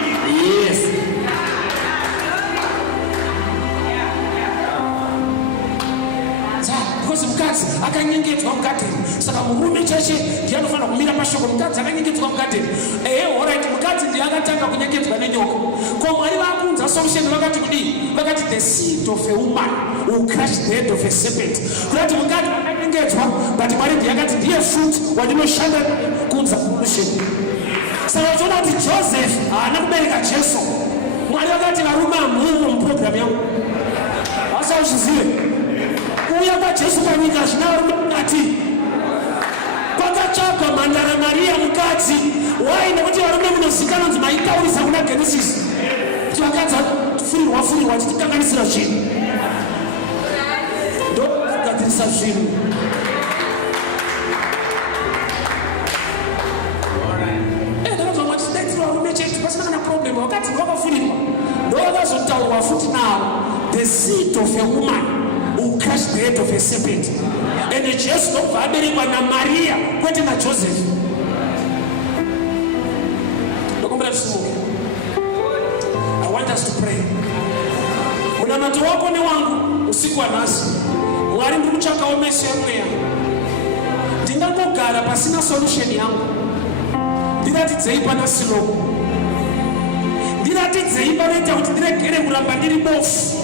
Yes. Because mukadzi akanyengedzwa mugadheni, saka murume cheshe ndiye anofanira kumira pashoko. Mukadzi akanyengedzwa mugadheni, alright, mukadzi ndiye akatanga kunyengedzwa nenyoka. Ko Mwari vakunza solution, vakati kudii? Vakati the seed of a woman will crush the head of a serpent. Kuti mukadzi akanyengedzwa, but Mwari ndiye akati ndiye fruit wandinoshanda kunza solution. Saka uchiona kuti Joseph haana kubereka Jesu. Mwari vakati varume hamumo muprogram yangu. Hasa uzvizive kuuya kwaJesu panyika hazvina varume mukati. Kwakatsvagwa mhandara Maria mukadzi. Why? Nekuti varume munozikanwa kunzi maitaurisa kuna Genesis kuti vakadzi furirwa achitikanganisira zvinhu, ndokugadzirisa zvinhu. Ndakazvama chidaitsirwa varume chete pasina kana problem. Vakadzi ndovakafurirwa, ndovakazotaurwa futi navo the seed of a woman will crush the head of a serpent. And Jesu ndobva aberekwa naMaria kwete naJoseph. Ndokumbira tisimuke. I want us to pray. Munamato wako newangu usiku wa nhasi, Mwari ndiri kutsvakawo meso yemweya. Ndingangogara pasina solution yangu. Ndiratidzei pana Siloam. Ndiratidzei panoita kuti ndiregere kuramba ndiri bofu.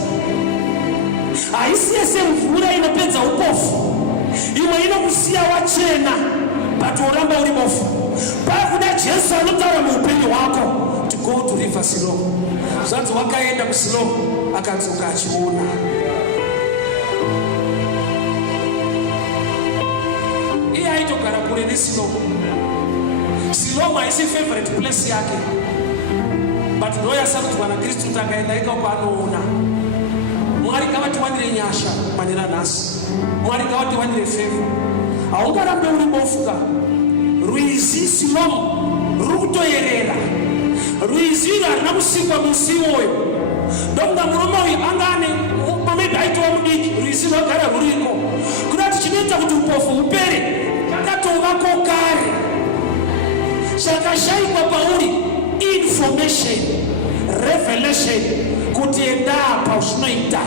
Haisi yese mvura inopedza upofu. Iwe inokusiya wachena, but oramba uri bofu. Pakuda Jesu anotaura muupenyu hwako to go to river Siloam. Zvanzi wakaenda kuSiloam akadzoka achiona. Iye aitogara kure neSiloam. Siloam haisi favorite place yake, but ndoyasarudzwa naKristu kuti akaenda ikako anoona. Mwari ngavatiwanire nyasha manera nhasi. Mwari ngavatiwanire favor. Haungarambe uri bofuka. Rwizi Siloam ruri kutoyerera. Rwizi iri harina kusikwa musi iwoyo. Ndokuda murume uyu anga ane maybe aitova mudiki, rwizi rwagara ruriko. Kuti chinoita kuti upofu hupere chakatovako kare. Chakashayikwa pauri information, revelation, kuti enda apa zvinoita.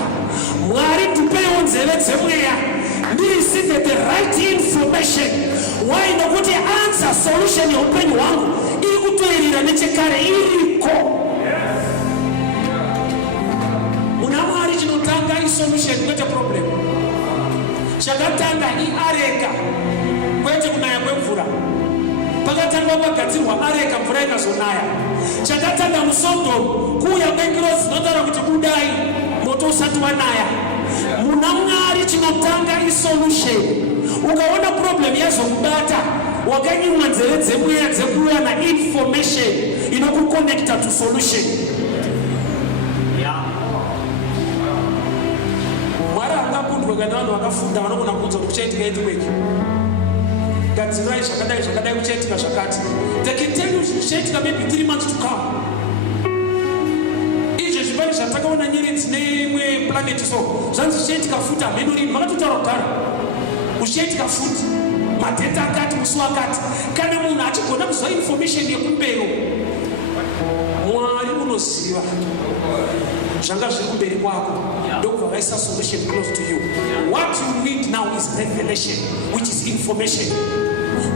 Mwari tipeiwo nzeve dzemweya. receive the right information. Why nokuti answer solution yeupenyu wangu iri kutoerera nechekare iriko. Muna Mwari chinotanga solution kwete problem. Chakatanga areka kwete kunaya kwemvura. Pakatanga kwagadzirwa areka mvura ikazonaya. Chakatanga muSodom kuya kwengirozi dzinotara kuti budai moto usati wanaya. Muna Mwari chinotanga solution. Ukaona problem yazokubata wakanyimwa nzeve dzemweya dzekuuya na information inokukonnecta to solution. Mwari angakundwe kana vanhu vakafunda vanogona kuudza kuti kuchaitika earthquake. Gadzirai zvakadai kuchaitika zvakati. They can tell you zvichaitika maybe 3 months to come. Izvo zvipani zvatakaona nyeredzi neimwe planet so zvanzi zvichaitika futi hamenorini makatotaura kugara. Uchiitika futi madheta akati musi wakati. Kana munhu achigona kuziva information yekumbero, Mwari unoziva zvanga zviri kumberi kwako, ndokubva vaisa solution close to you. What you need now is revelation, which is information.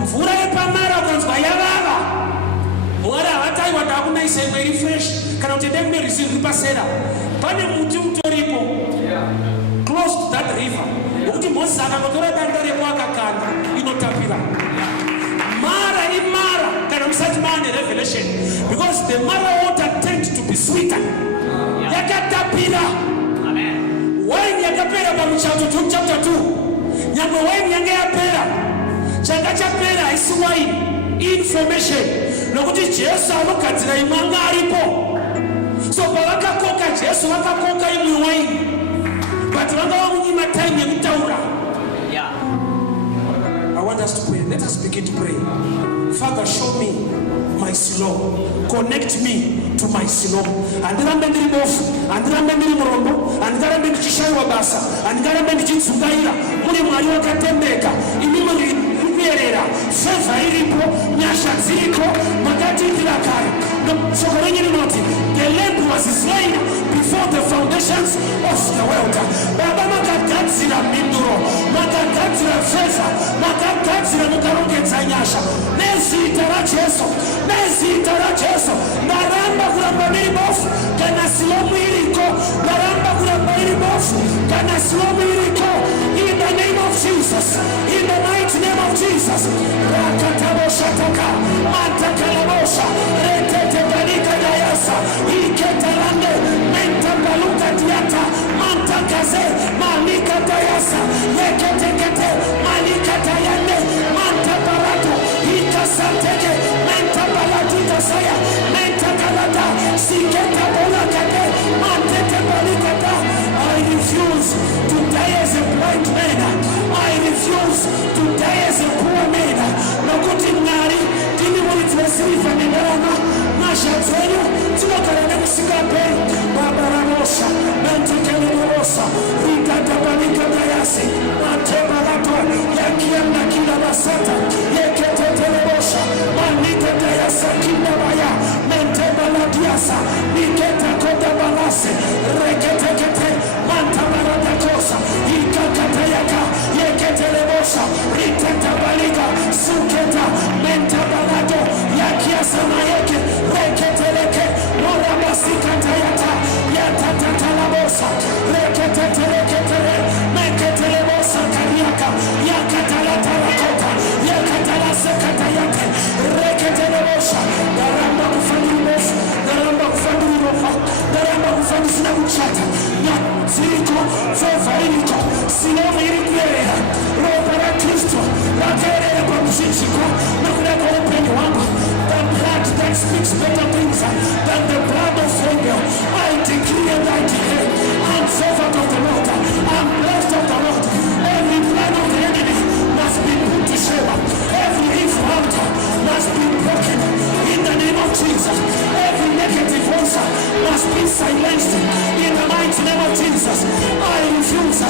Mvura yepamara ukanzwa yavava, Mwari havataiwa ndakunaisa imwe iri fresh kana kuti ndekune risi riri pasera. Pane muti utoripo close to that river ukuthi Moses akangotora danda reko akakanda inotapira. Mara imara kana musati maane revelation, because the mara water tends to be sweeter. Yakatapira. Amen. Wine yakapera pamuchato chapter 2. Nyamwe wine yange yapera. Changa chapera haisi wine. Information. Nokuti Jesu anogadzira imanga aripo. So pavakakoka Jesu vakakoka imwe wine. But vanga vamunyima time yekutaura. Yeah. I want us to pray. Let us begin to pray. Father, show me my Siloam. Connect me to my Siloam. Andirambe ndiri bofu, andirambe ndiri murombo, andirambe ndichishaiwa basa, andirambe ndichitsungaira. Muri Mwari wakatembeka, imi muri kuyerera. Favor iripo, nyasha dziriko, makati ndira kare. Shoko renyu rinoti, the lamb was slain before the foundations of the world. Baba makagadzira mhinduro, makagadzira favor, makagadzira mukarongedza nyasha. Nezita raJesu, nezita raJesu, ndaramba kuramba ndiri bofu, kana Siloamu iriko, ndaramba kuramba ndiri bofu, kana Siloamu iriko. In the name of Jesus, in the mighty name of Jesus. Rakatabosha taka, mantakalabosha, retete balika dayasa, iketalande, mentabaluka diata, mantakaze, malika dayasa, yeketekete, malika dayande, mantabarato, ikasateke, mentabalatita saya, mentakalada, siketa bolakade, mantete balika da. I refuse to die as a blind man. I refuse to die as a poor man. Nokuti Mwari tini mulitwesirifa nendarama masha zenyu tinogara nekusikape babarabosha nantekeleborosa rikatabalikatayasi matebarato yakienda kila basata yeketetelebosha manikatayasa kindabaya mentebaladiasa niketakodabalase reketekete mantabaradakosa ikakatayaka yeketelebosha ritetabalika suketa mentabalado yakiasana yeke reketeleke morabasikatayata yatatatalabosa reketeteleketele meketelebosa kariaka yakatalatalakoka yakatalasekatayate reketelebosha daramba kufandiribofu daramba kufandiribofa daramba kufandisina kuchata ziriko feva iriko Siloamu iri kuyerera ropa ra Kristo rakerera pamuchinjikwa nokuda kweupenyu wangu. The blood that speaks better things than the blood of Abel. I decree and I declare, I'm favored of the Lord, I'm blessed of the Lord. Every plan of the enemy must be put to shame. Every evil altar must be broken in the name of Jesus. Every negative voice must be silenced in the mighty name of Jesus. I refuse.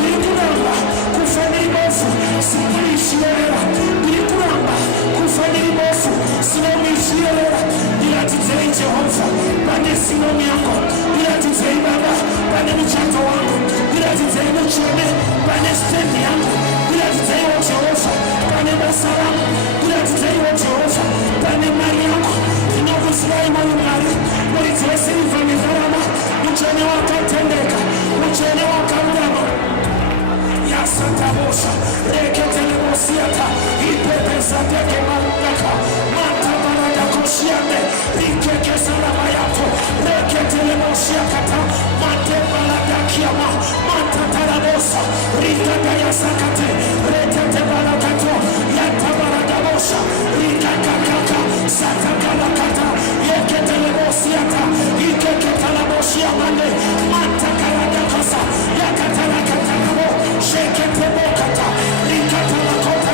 Nilikuramba kufanya bofu, sikulishierera. Nilikuramba kufanya bofu, sinomishierera. Nilatizei Jehova, pane Siloamu yako. Nilatizei Baba, pane mchato wangu. Nilatizei mchome, pane stendi yangu. Jehova pane basa rangu, ndiratidzeiwo Jehova pane mari yangu. Ndinokuzirai mari Mwari, muridzi wesirivha nezarama, mutsvene wakatendeka, mutsvene wakarurama. Yasatabosha reketelemosiata ipepesateke marudaka mantabaradakoshiane rikekesaramayato reketelemosiakata mantebaladakiama mantatarabosa rikadayasakate retetebalakato yatabaradabosha rikakakaka satakalakata yeketelemosiata ikeketalaboshiamane mantakaradakasa yakatalakatanabo sheketebokata rikatalakota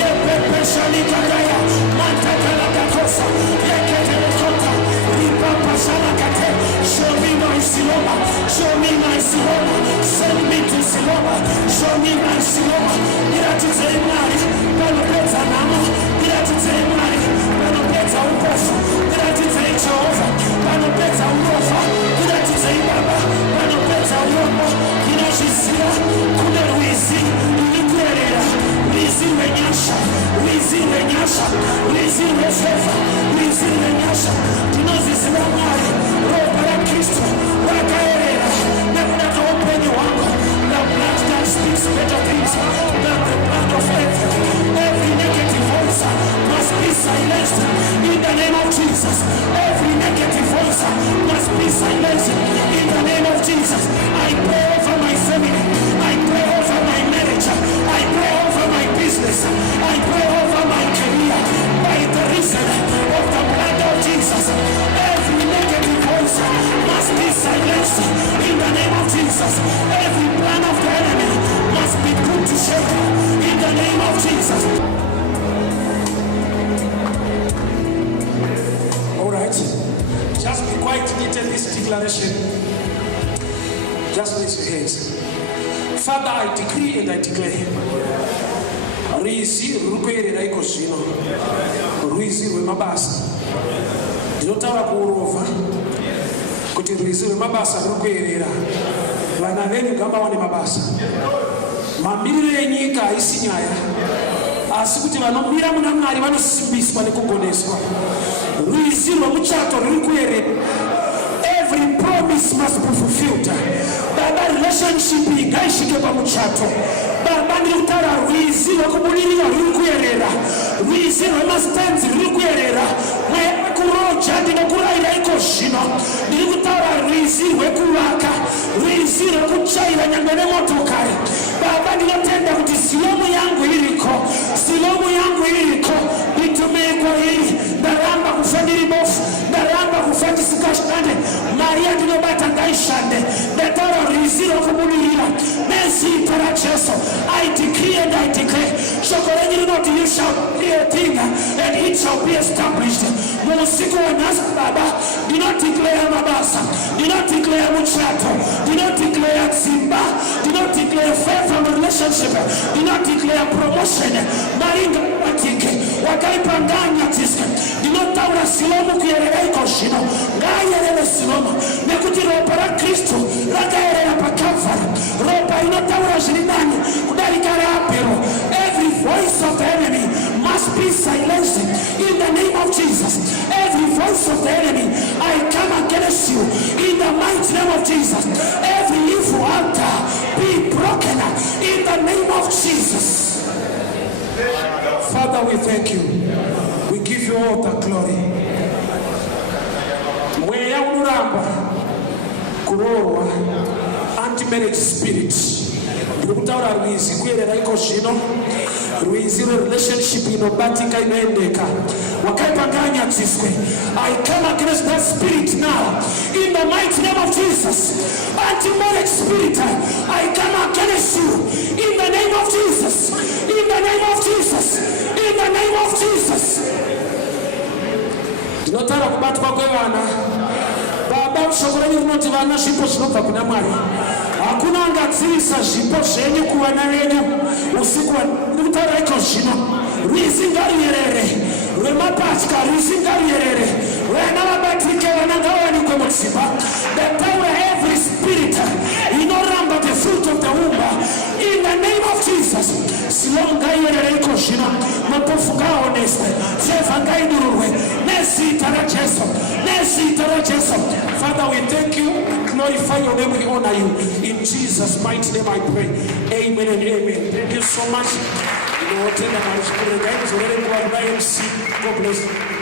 yepepeshalikadaya mantakalakakosa yeketelekota ripapashalakate. Show me my Siloma, show me my Siloma, send me to Siloma, show me my Siloma. Niratidzei Mwari panopedza nhamo, niratidzei Mwari panopedza upofu, niratidzei Jehova panopedza urofa, niratidzei Baba panopedza urombo. Ndinozviziva kune rwizi ruri kuerera, rwizi rwenyasha, rwizi rwenyasha, rwizi rwefevha, rwizi rwenyasha. Ndinozviziva Mwari ropa raKristu rakaerera nekuda kweupenyu hwangu. The blood that speaks better things than the blood of Abel. Every negative voice must be silenced in the name of Jesus. Every negative voice must be silenced in the name of Jesus. I pray over my family. I pray over my marriage. I pray over my business. I pray over my career. By the reason of the blood of Jesus, every negative voice must be silenced in the name of Jesus. Every plan of the enemy must be put to shame in the name of Jesus. All right, just be quiet in this declaration. Just raise your hands. Father, I decree and I declare. Rwizi rurikuerera iko zvino, rwizi rwemabasa. Ndinotaura kuurova kuti rwizi rwemabasa rurikuerera. Vana venyu ngavawane mabasa. Mamiriro enyika haisi nyaya, asi kuti vanomira muna Mwari vanosimbiswa nekugoneswa. Rwizi rwemuchato rurikuerera. Every promise must be fulfilled. Baba, relationship ngaishike pamuchato. Baba, ndikutaura rwizi rwekubudirira rurikuerera, rwizi rwemastenzi rurikuerera. Mwekuroja ndinokurayira iko zvino. Ndirikutaura rwizi rwekuvaka, rwizi rwekuchaira nyangwe nemotokari. Baba, ndinotenda kuti silomu yangu iriko, silomu yangu iriko. Nditumeko iri, ndaramba kufa ndiri bofu, ndaramba kufa ndisikashande. Maria ndinobata ngaishande. Ndataura rwizi rwekubudirira nezita raJesu. I decree and I declare, shoko renyu rinoti you shall be a thing and it shall be established. Muusiku wa nhasi Baba, do not declare mabasa, do not declare muchato, do not declare dzimba, do not declare favor relationship, do not declare promotion. Maringa atike wakaipanganya tiske. Ndinotaura silomu kuerera iko zvino, ngaierere silomu nekuti ropa raKristu rakaerera paKalvari. Ropa inotaura zviri nani kudarika raAbhero. Every voice of the enemy must be silenced in the name of Jesus. Every voice of the enemy, I come against you in the mighty name of Jesus. Every evil altar be broken in the name of Jesus. Father, we thank you. We give you all the glory. Mweya unoramba kurohwa anti-marriage spirit. Ndikutaura rwizi kuerera iko zvino, rwizi relationship inobatika inoendeka wakaipanganya dziswe. I come against that spirit now in the mighty name of Jesus. Anti-marriage spirit, I come against you in the name of Jesus. In the name of Jesus. In the name of Jesus. Ndinotaura kubatwa kwevana. Baba, shoko renyu rinoti vana zvipo zvinobva kuna Mwari. Hakuna angadzivisa zvipo zvenyu kuvana venyu usiku. Ndikutaura iko zvino, rwizi ngaruyerere rwemapatya, rwizi ngaruyerere. Vana vabatike, vana ngavawanikwe mudzimba. Ndataura every spirit inoramba the fruit of the womb in the name of Jesus. chionga yerereko shina mapofuka honeste sevanga idurwe nesita la Jesu. Father, we thank you, glorify your name, we honor you. In Jesus' mighty name I pray. Amen and amen. Thank you so much. God bless you.